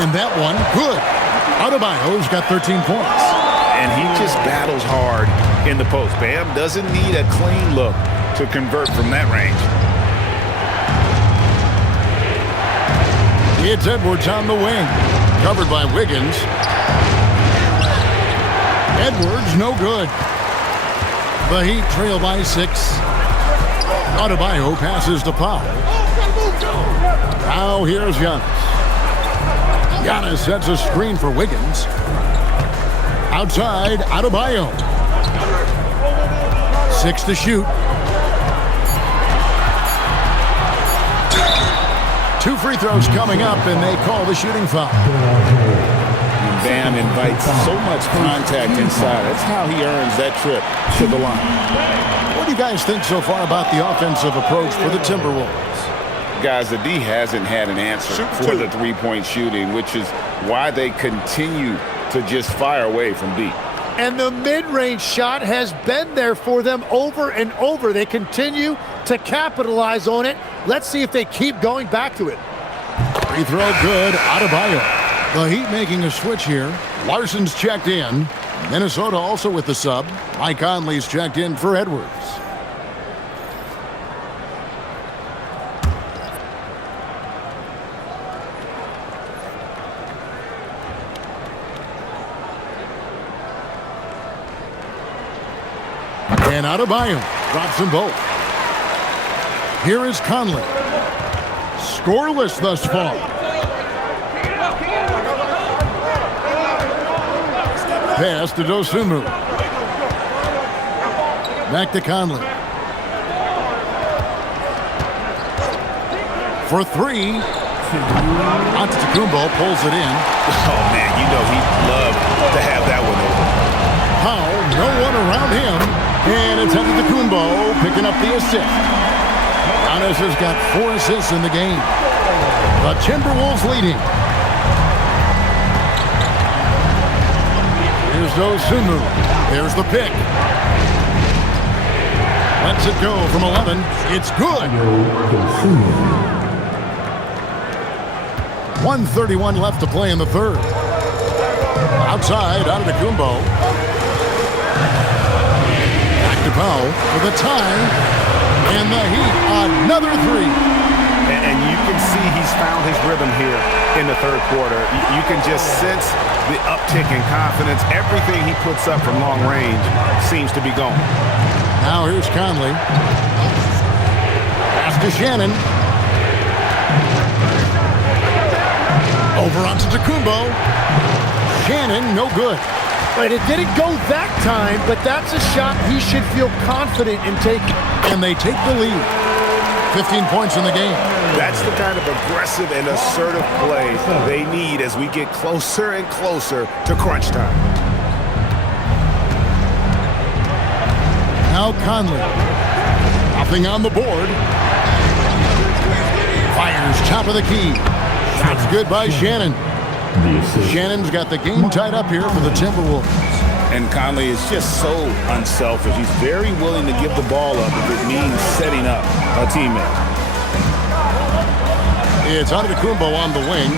And that one, good. Adebayo's got 13 points. And he just battles hard in the post. Bam doesn't need a clean look to convert from that range. It's Edwards on the wing. Covered by Wiggins. Edwards, no good. The Heat trail by 6. Adebayo passes to Powell. Now here's Giannis. Giannis sets a screen for Wiggins. Outside, Adebayo. 6 to shoot. 2 free throws coming up, and they call the shooting foul. Bam invites so much contact inside. That's how he earns that trip to the line. What do you guys think so far about the offensive approach for the Timberwolves? Guys, the D hasn't had an answer for the three-point shooting, which is why they continue to just fire away from deep. And the mid-range shot has been there for them over and over. They continue to capitalize on it. Let's see if they keep going back to it. Free throw good, Adebayo. The Heat making a switch here. Larson's checked in. Minnesota also with the sub. Mike Conley's checked in for Edwards. And Adebayo drops them both. Here is Conley. Scoreless thus far. Pass to Dosunmu. Back to Conley. For three. Antetokounmpo pulls it in. Oh, man, you know he'd love to have that one over. Powell, no one around him. And it's Antetokounmpo picking up the assist. Giannis has got 4 assists in the game. The Timberwolves leading. Here's Dosunmu. There's the pick. Lets it go from 11. It's good. 1:31 left to play in the third. Outside, Antetokounmpo. To Powell for the tie, and the Heat another three. And you can see he's found his rhythm here in the third quarter. You can just sense the uptick in confidence. Everything he puts up from long range seems to be going. Now here's Conley. Pass to Shannon. Over onto Antetokounmpo. Shannon, no good. Right, it didn't go that time, but that's a shot he should feel confident in taking. And they take the lead. 15 points in the game. That's the kind of aggressive and assertive play they need as we get closer and closer to crunch time. Now Conley. Nothing on the board. Fires top of the key. Shots good by Shannon. Shannon's got the game tied up here for the Timberwolves. And Conley is just so unselfish. He's very willing to give the ball up if it means setting up a teammate. It's Antetokounmpo on the wing.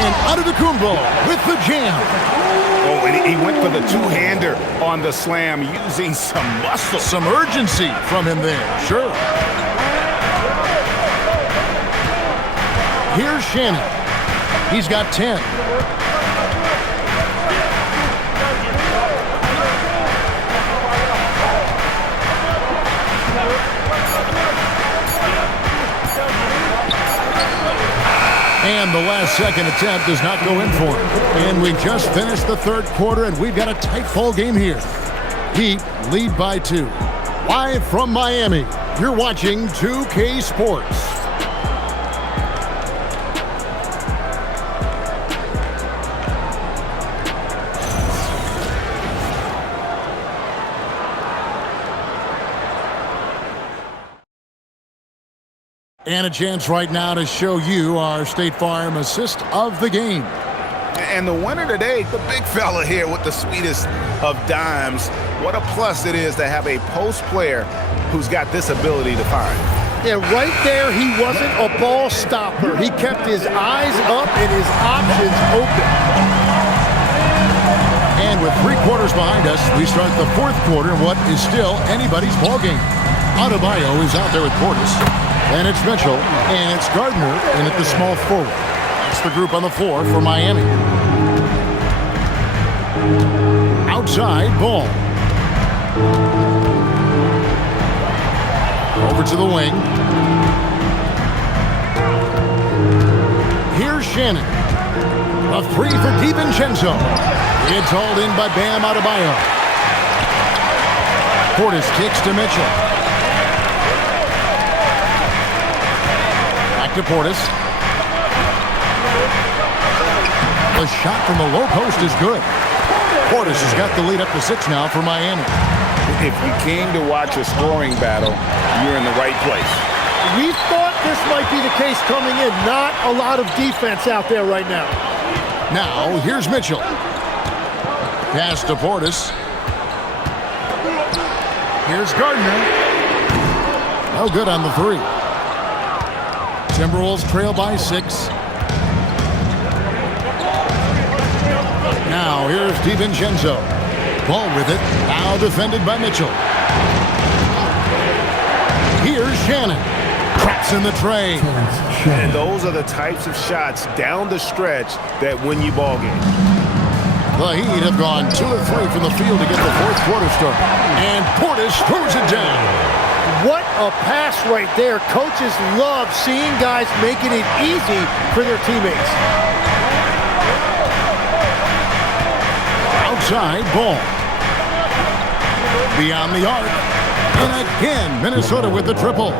And Antetokounmpo with the jam. Oh, and he went for the two-hander on the slam using some muscle. Some urgency from him there, sure. Here's Shannon. He's got 10. And the last second attempt does not go in for him. And we just finished the third quarter, and we've got a tight ball game here. Heat lead by 2. Live from Miami, you're watching 2K Sports. And a chance right now to show you our State Farm assist of the game. And the winner today, the big fella here with the sweetest of dimes. What a plus it is to have a post player who's got this ability to find. Yeah, right there, he wasn't a ball stopper. He kept his eyes up and his options open. And with 3 quarters behind us, we start the fourth quarter in what is still anybody's ball game. Adebayo is out there with Portis. And it's Mitchell, and it's Gardner, and at the small forward. That's the group on the floor for Miami. Outside, Ball. Over to the wing. Here's Shannon. A 3 for DiVincenzo. It's hauled in by Bam Adebayo. Portis kicks to Mitchell. To Portis. The shot from the low post is good. Portis has got the lead up to 6 now for Miami. If you came to watch a scoring battle, you're in the right place. We thought this might be the case coming in. Not a lot of defense out there right now. Now, here's Mitchell. Pass to Portis. Here's Gardner. No good on the three. Timberwolves trail by 6. Now, here's DiVincenzo. Ball with it. Now defended by Mitchell. Here's Shannon. Traps in the tray. And those are the types of shots down the stretch that win you ball games. The Heat have gone 2 of 3 from the field to get the fourth quarter started. And Portis throws it down. What a pass right there. Coaches love seeing guys making it easy for their teammates. Outside ball. Beyond the arc. And again, Minnesota with the triple.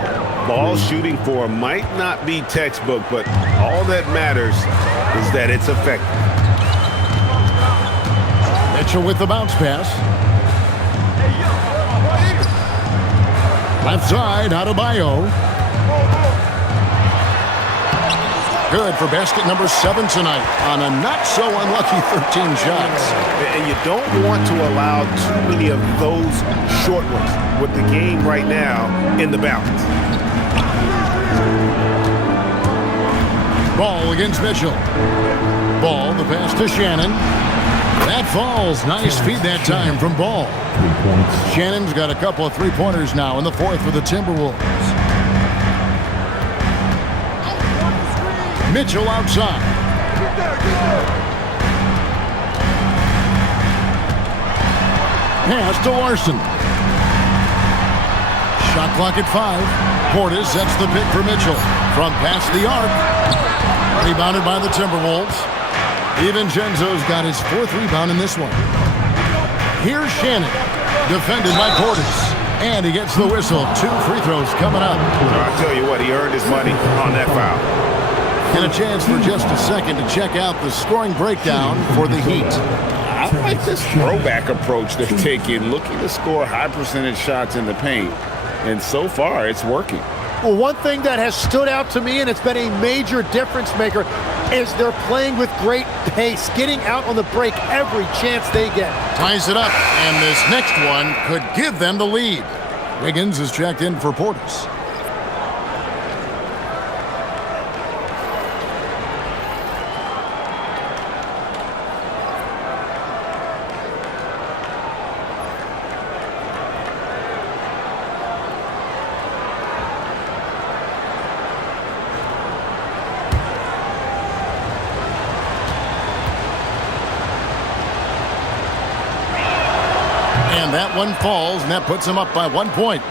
Ball shooting for might not be textbook, but all that matters is that it's effective. Mitchell with the bounce pass. Left side, Adebayo. Good for basket number 7 tonight on a not-so-unlucky 13 shots. And you don't want to allow too many of those short ones with the game right now in the balance. Ball against Mitchell. Ball, the pass to Shannon. That falls. Nice feed that time from Ball. 3 points. Shannon's got a couple of three-pointers now in the fourth for the Timberwolves. Mitchell outside. Pass to Larson. Shot clock at 5. Portis sets the pick for Mitchell. From past the arc. Rebounded by the Timberwolves. DiVincenzo's got his 4th rebound in this one. Here's Shannon. Defended by Portis. And he gets the whistle. 2 free throws coming up. I'll tell you what, he earned his money on that foul. And a chance for just a second to check out the scoring breakdown for the Heat. I like this throwback approach they're taking, looking to score high percentage shots in the paint. And so far, it's working. Well, one thing that has stood out to me, and it's been a major difference maker, is they're playing with great pace, getting out on the break every chance they get. Ties it up, and this next one could give them the lead. Wiggins is checked in for Portis. And that one falls, and that puts him up by 1 point.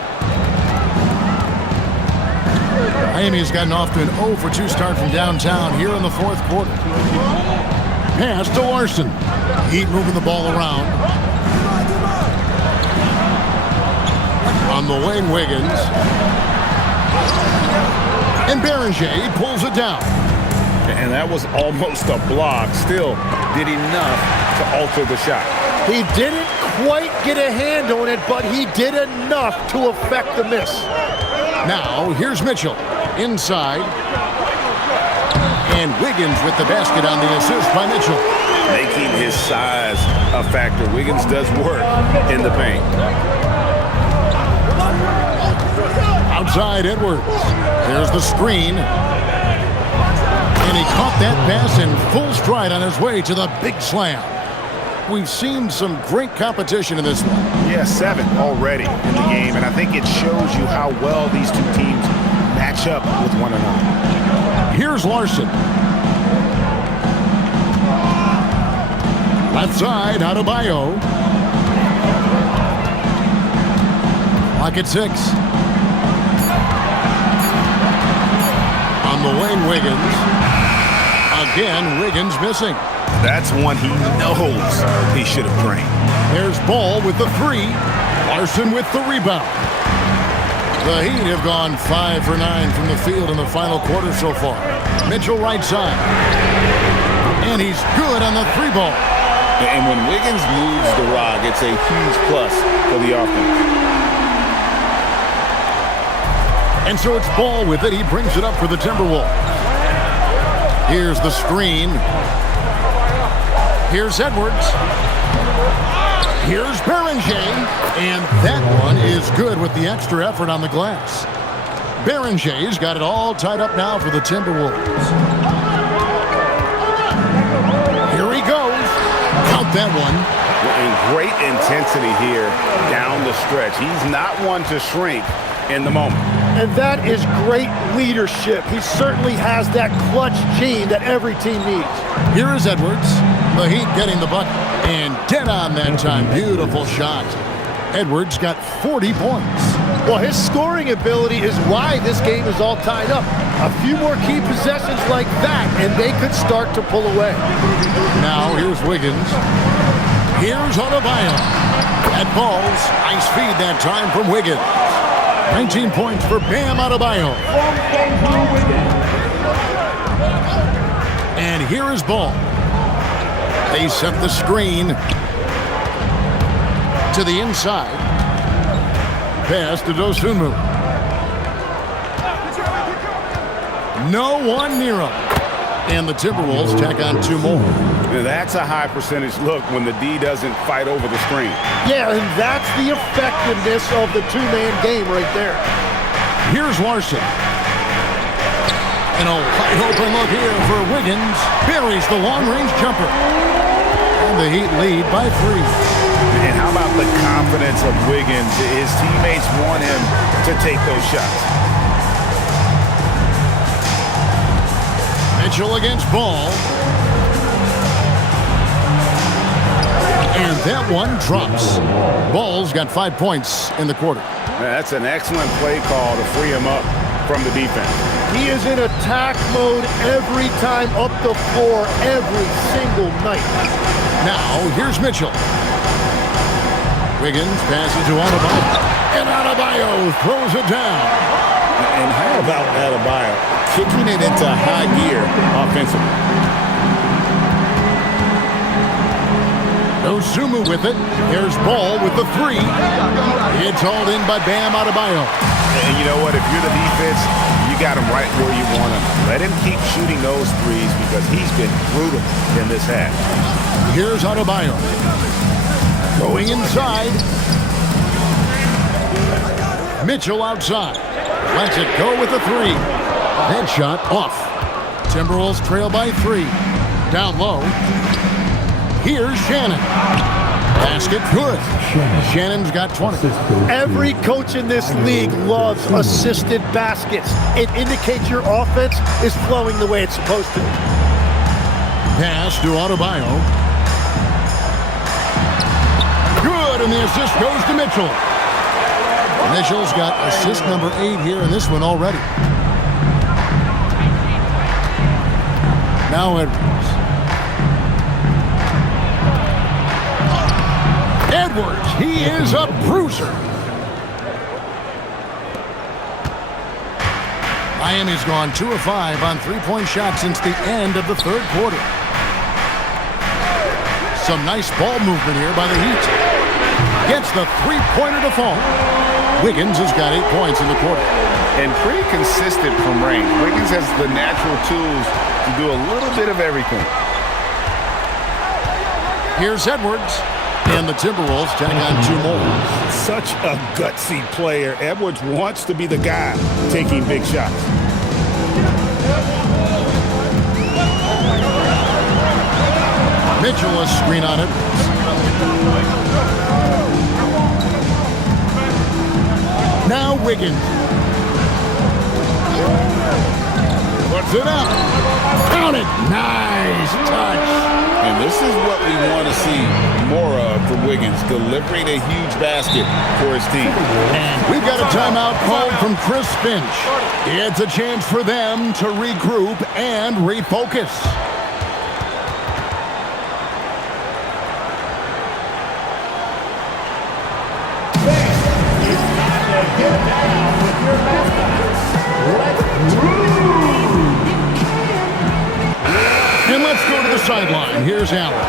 Miami's gotten off to an 0 for 2 start from downtown here in the fourth quarter. Pass to Larson. Heat moving the ball around. On the wing, Wiggins. And Berger pulls it down. And that was almost a block. Still did enough to alter the shot. He didn't quite get a hand on it, but he did enough to affect the miss. Now, here's Mitchell. Inside. And Wiggins with the basket on the assist by Mitchell. Making his size a factor. Wiggins does work in the paint. Outside Edwards. There's the screen. And he caught that pass in full stride on his way to the big slam. We've seen some great competition in this one. Yeah, 7 already in the game, and I think it shows you how well these two teams match up with one another. Here's Larson. Left side, Adebayo. Clock at 6. On the wing, Wiggins. Again, Wiggins missing. That's one he knows he should have drained. There's Ball with the 3. Larson with the rebound. The Heat have gone 5 for 9 from the field in the final quarter so far. Mitchell right side. And he's good on the 3-ball. And when Wiggins moves the rock, it's a huge plus for the offense. And so it's Ball with it. He brings it up for the Timberwolves. Here's the screen. Here's Edwards. Here's Beringer. And that one is good with the extra effort on the glass. Berenger's got it all tied up now for the Timberwolves. Here he goes. Count that one. And great intensity here down the stretch. He's not one to shrink in the moment. And that is great leadership. He certainly has that clutch gene that every team needs. Here is Edwards. The Heat getting the bucket. And dead on that time. Beautiful shot. Edwards got 40 points. Well, his scoring ability is why this game is all tied up. A few more key possessions like that, and they could start to pull away. Now here's Wiggins. Here's Adebayo. That Ball's ice feed that time from Wiggins. 19 points for Bam Adebayo. And here is Ball. They set the screen to the inside. Pass to Dosunmu. No one near him. And the Timberwolves tack on 2 more. That's a high percentage look when the D doesn't fight over the screen. Yeah, and that's the effectiveness of the two-man game right there. Here's Larson. And a wide open look here for Wiggins. Buries the long-range jumper. And the Heat lead by 3. And how about the confidence of Wiggins? His teammates want him to take those shots. Mitchell against Ball. And that one drops. Ball's got 5 points in the quarter. That's an excellent play call to free him up from the defense. He is in attack mode every time up the floor, every single night. Now, here's Mitchell. Wiggins passes to Adebayo. And Adebayo throws it down. And how about Adebayo kicking it into high gear offensively? Dosunmu with it. There's Ball with the 3. It's hauled in by Bam Adebayo. And you know what? If you're the defense, you got him right where you want him. Let him keep shooting those threes because he's been brutal in this half. Here's Adebayo. Going inside. Mitchell outside. Lets it go with the 3. That shot off. Timberwolves trail by 3. Down low. Here's Shannon. Basket good. Shannon's got 20. Every coach in this league loves assisted baskets. It indicates your offense is flowing the way it's supposed to. Pass to Adebayo. Good, and the assist goes to Mitchell. Mitchell's got assist number 8 here in this one already. Now Edwards. Edwards, he is a bruiser. Miami's gone 2 of 5 on 3-point shots since the end of the 3rd quarter. Some nice ball movement here by the Heat. Gets the 3-pointer to fall. Wiggins has got 8 points in the quarter. And pretty consistent from range. Wiggins has the natural tools to do a little bit of everything. Here's Edwards. And the Timberwolves tack on 2 more. Such a gutsy player. Edwards wants to be the guy taking big shots. Mitchell a screen on it. Now Wiggins. Puts it up. Count it. Nice touch. And this is what we want to see more of from Wiggins, delivering a huge basket for his team. And we've got a timeout called from Chris Finch. It's a chance for them to regroup and refocus. And let's go to the sideline. Here's Allen.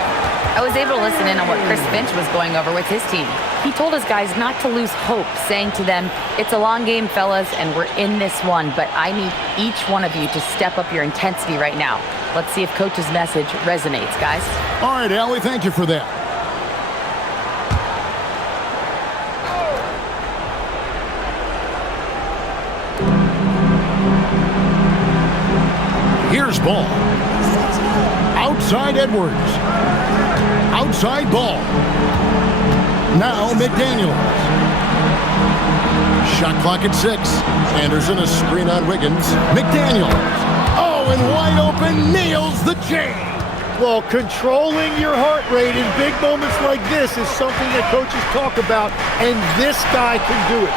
I was able to listen in on what Chris Finch was going over with his team. He told his guys not to lose hope, saying to them, "It's a long game, fellas, and we're in this one, but I need each one of you to step up your intensity right now." Let's see if Coach's message resonates, guys. All right, Allie, thank you for that. Here's ball. Outside Edwards. Outside ball. Now McDaniels. Shot clock at 6. Anderson a screen on Wiggins. McDaniels. Oh, and wide open, nails the J. Well, controlling your heart rate in big moments like this is something that coaches talk about, and this guy can do it.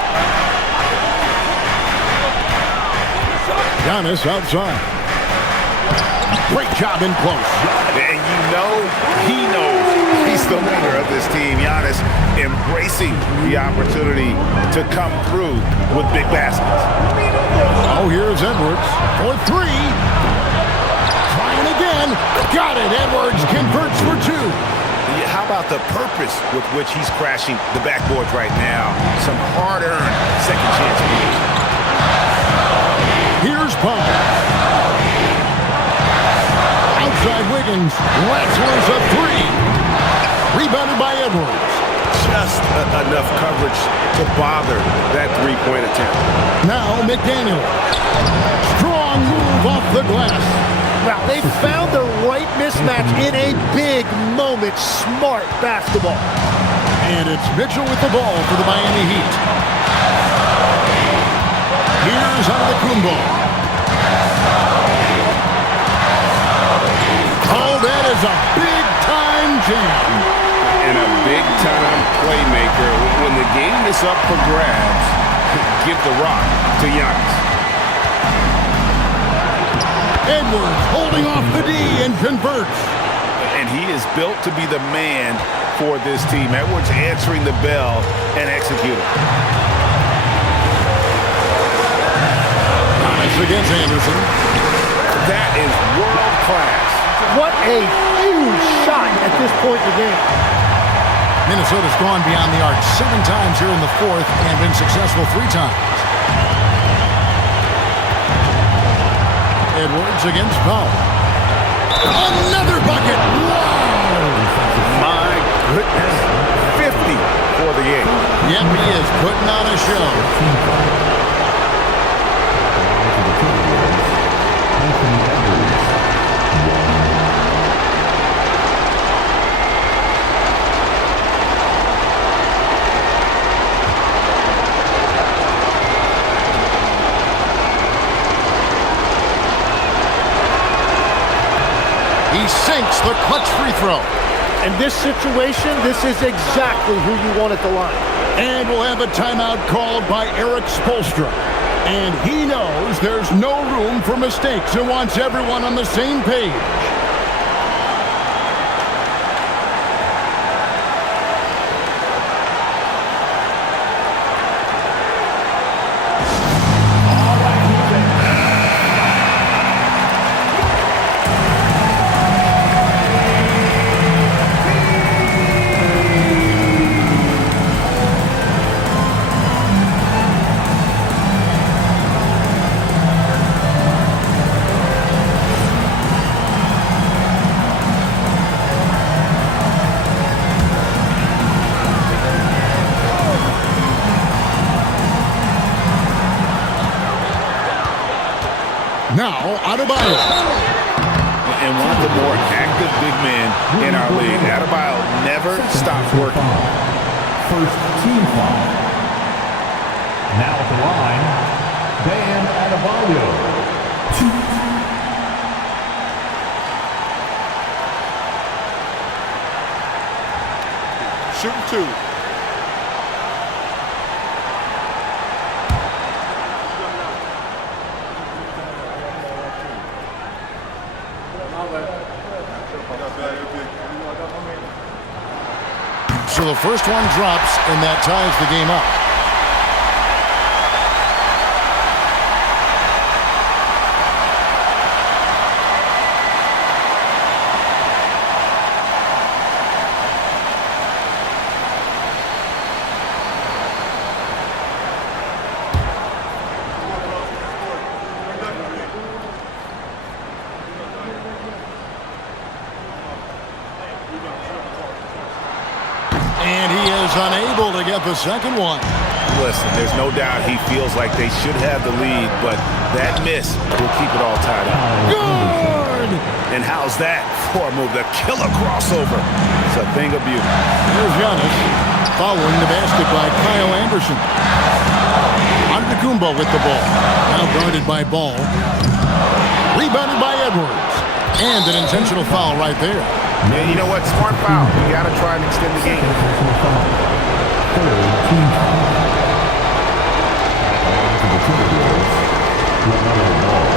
Giannis outside. Great job in close. And you know, he knows he's the leader of this team. Giannis embracing the opportunity to come through with big baskets. Oh, here's Edwards for 3. Trying again. Got it. Edwards converts for 2. How about the purpose with which he's crashing the backboards right now? Some hard-earned second chance moves. Here's Pump. Outside Wiggins. Latzler's a 3. Rebounded by Edwards. Just enough coverage to bother that three-point attempt. Now McDaniel. Strong move off the glass. Now, they found the right mismatch in a big moment. Smart basketball. And it's Mitchell with the ball for the Miami Heat. Here's Antetokounmpo. Oh, that is a big-time jam. And a big-time playmaker. When the game is up for grabs, give the rock to Giannis. Edwards holding off the D and converts. And he is built to be the man for this team. Edwards answering the bell and executing. Giannis against Anderson. That is world class. What a huge shot at this point in the game. Minnesota's gone beyond the arc 7 times here in the 4th and been successful 3 times. Edwards against Powell. Another bucket! Wow! My goodness. 50 for the game. Yep, he is putting on a show. He sinks the clutch free throw. In this situation, this is exactly who you want at the line. And we'll have a timeout called by Eric Spoelstra. And he knows there's no room for mistakes and wants everyone on the same page. Now, Adebayo. And one of the more active big men in our league. Adebayo never stops working. First team foul. Now at the line, Bam Adebayo. Shooting 2. So the first one drops, and that ties the game up. And he is unable to get the second one. Listen, there's no doubt he feels like they should have the lead, but that miss will keep it all tied up. Good! And how's that for a move? The killer crossover. It's a thing of beauty. Here's Giannis following the basket by Kyle Anderson. Antetokounmpo with the ball. Now guarded by Ball. Rebounded by Edwards. And an intentional foul right there. And you know what? Smart foul. You got to try and extend the game. Third team foul. To the Timberwolves, LaMelo Ball.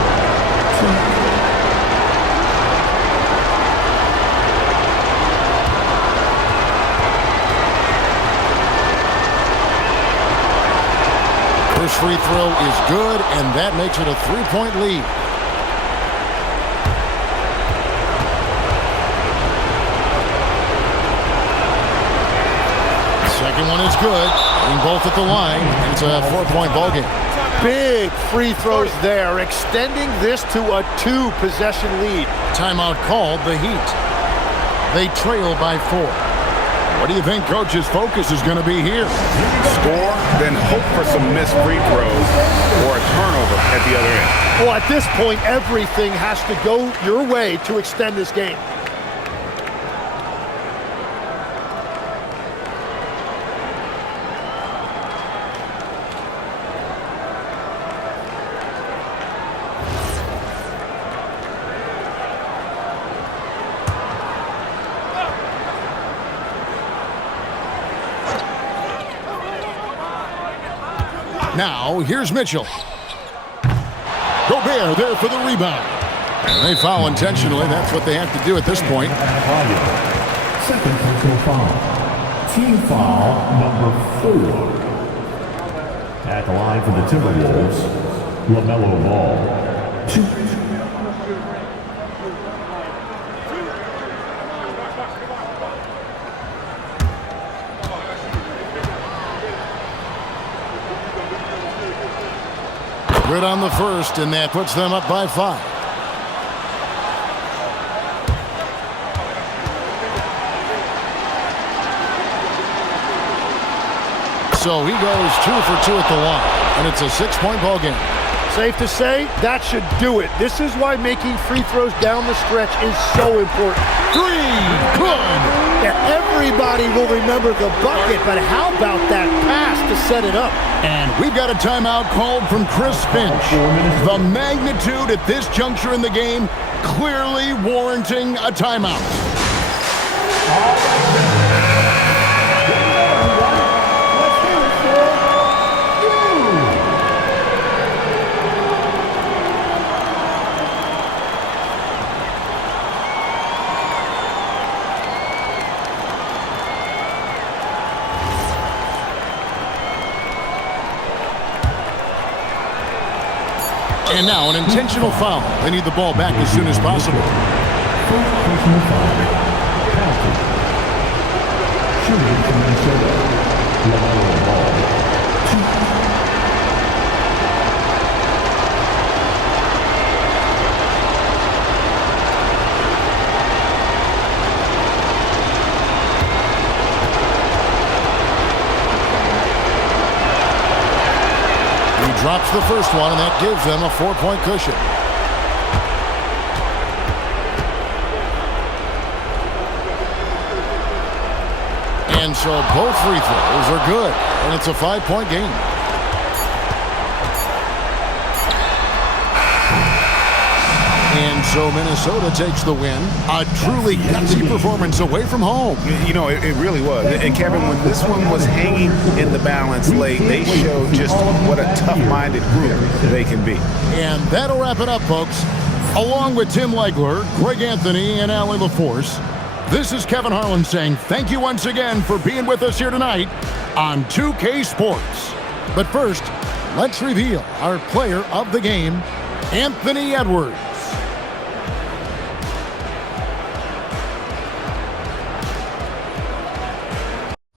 First free throw is good, and that makes it a 3-point lead. Second one is good. Being both at the line, it's a 4-point ball game. Big free throws there, extending this to a 2-possession lead. Timeout called, the Heat. They trail by 4. What do you think Coach's focus is going to be here? Score, then hope for some missed free throws or a turnover at the other end. Well, at this point, everything has to go your way to extend this game. Now, here's Mitchell. Gobert there for the rebound. And they foul intentionally. That's what they have to do at this point. Second personal foul. Team foul number 4. At the line for the Timberwolves, LaMelo Ball. 2. Good on the first, and that puts them up by 5. So he goes 2 for 2 at the line, and it's a 6-point ball game. Safe to say, that should do it. This is why making free throws down the stretch is so important. 3, good! Yeah, everybody will remember the bucket, but how about that pass to set it up? And we've got a timeout called from Chris Finch. The magnitude at this juncture in the game clearly warranting a timeout. And now an intentional foul. They need the ball back as soon as possible. First personal foul. Penalty. Shooting from Minnesota. LaMelo Ball. 2. Drops the first one, and that gives them a 4-point cushion. And so both free throws are good, and it's a 5-point game. And so Minnesota takes the win. A truly gutsy performance away from home. You know, it really was. And Kevin, when this one was hanging in the balance late, they showed just what a tough-minded group they can be. And that'll wrap it up, folks. Along with Tim Legler, Greg Anthony, and Allie LaForce, this is Kevin Harlan saying thank you once again for being with us here tonight on 2K Sports. But first, let's reveal our player of the game, Anthony Edwards.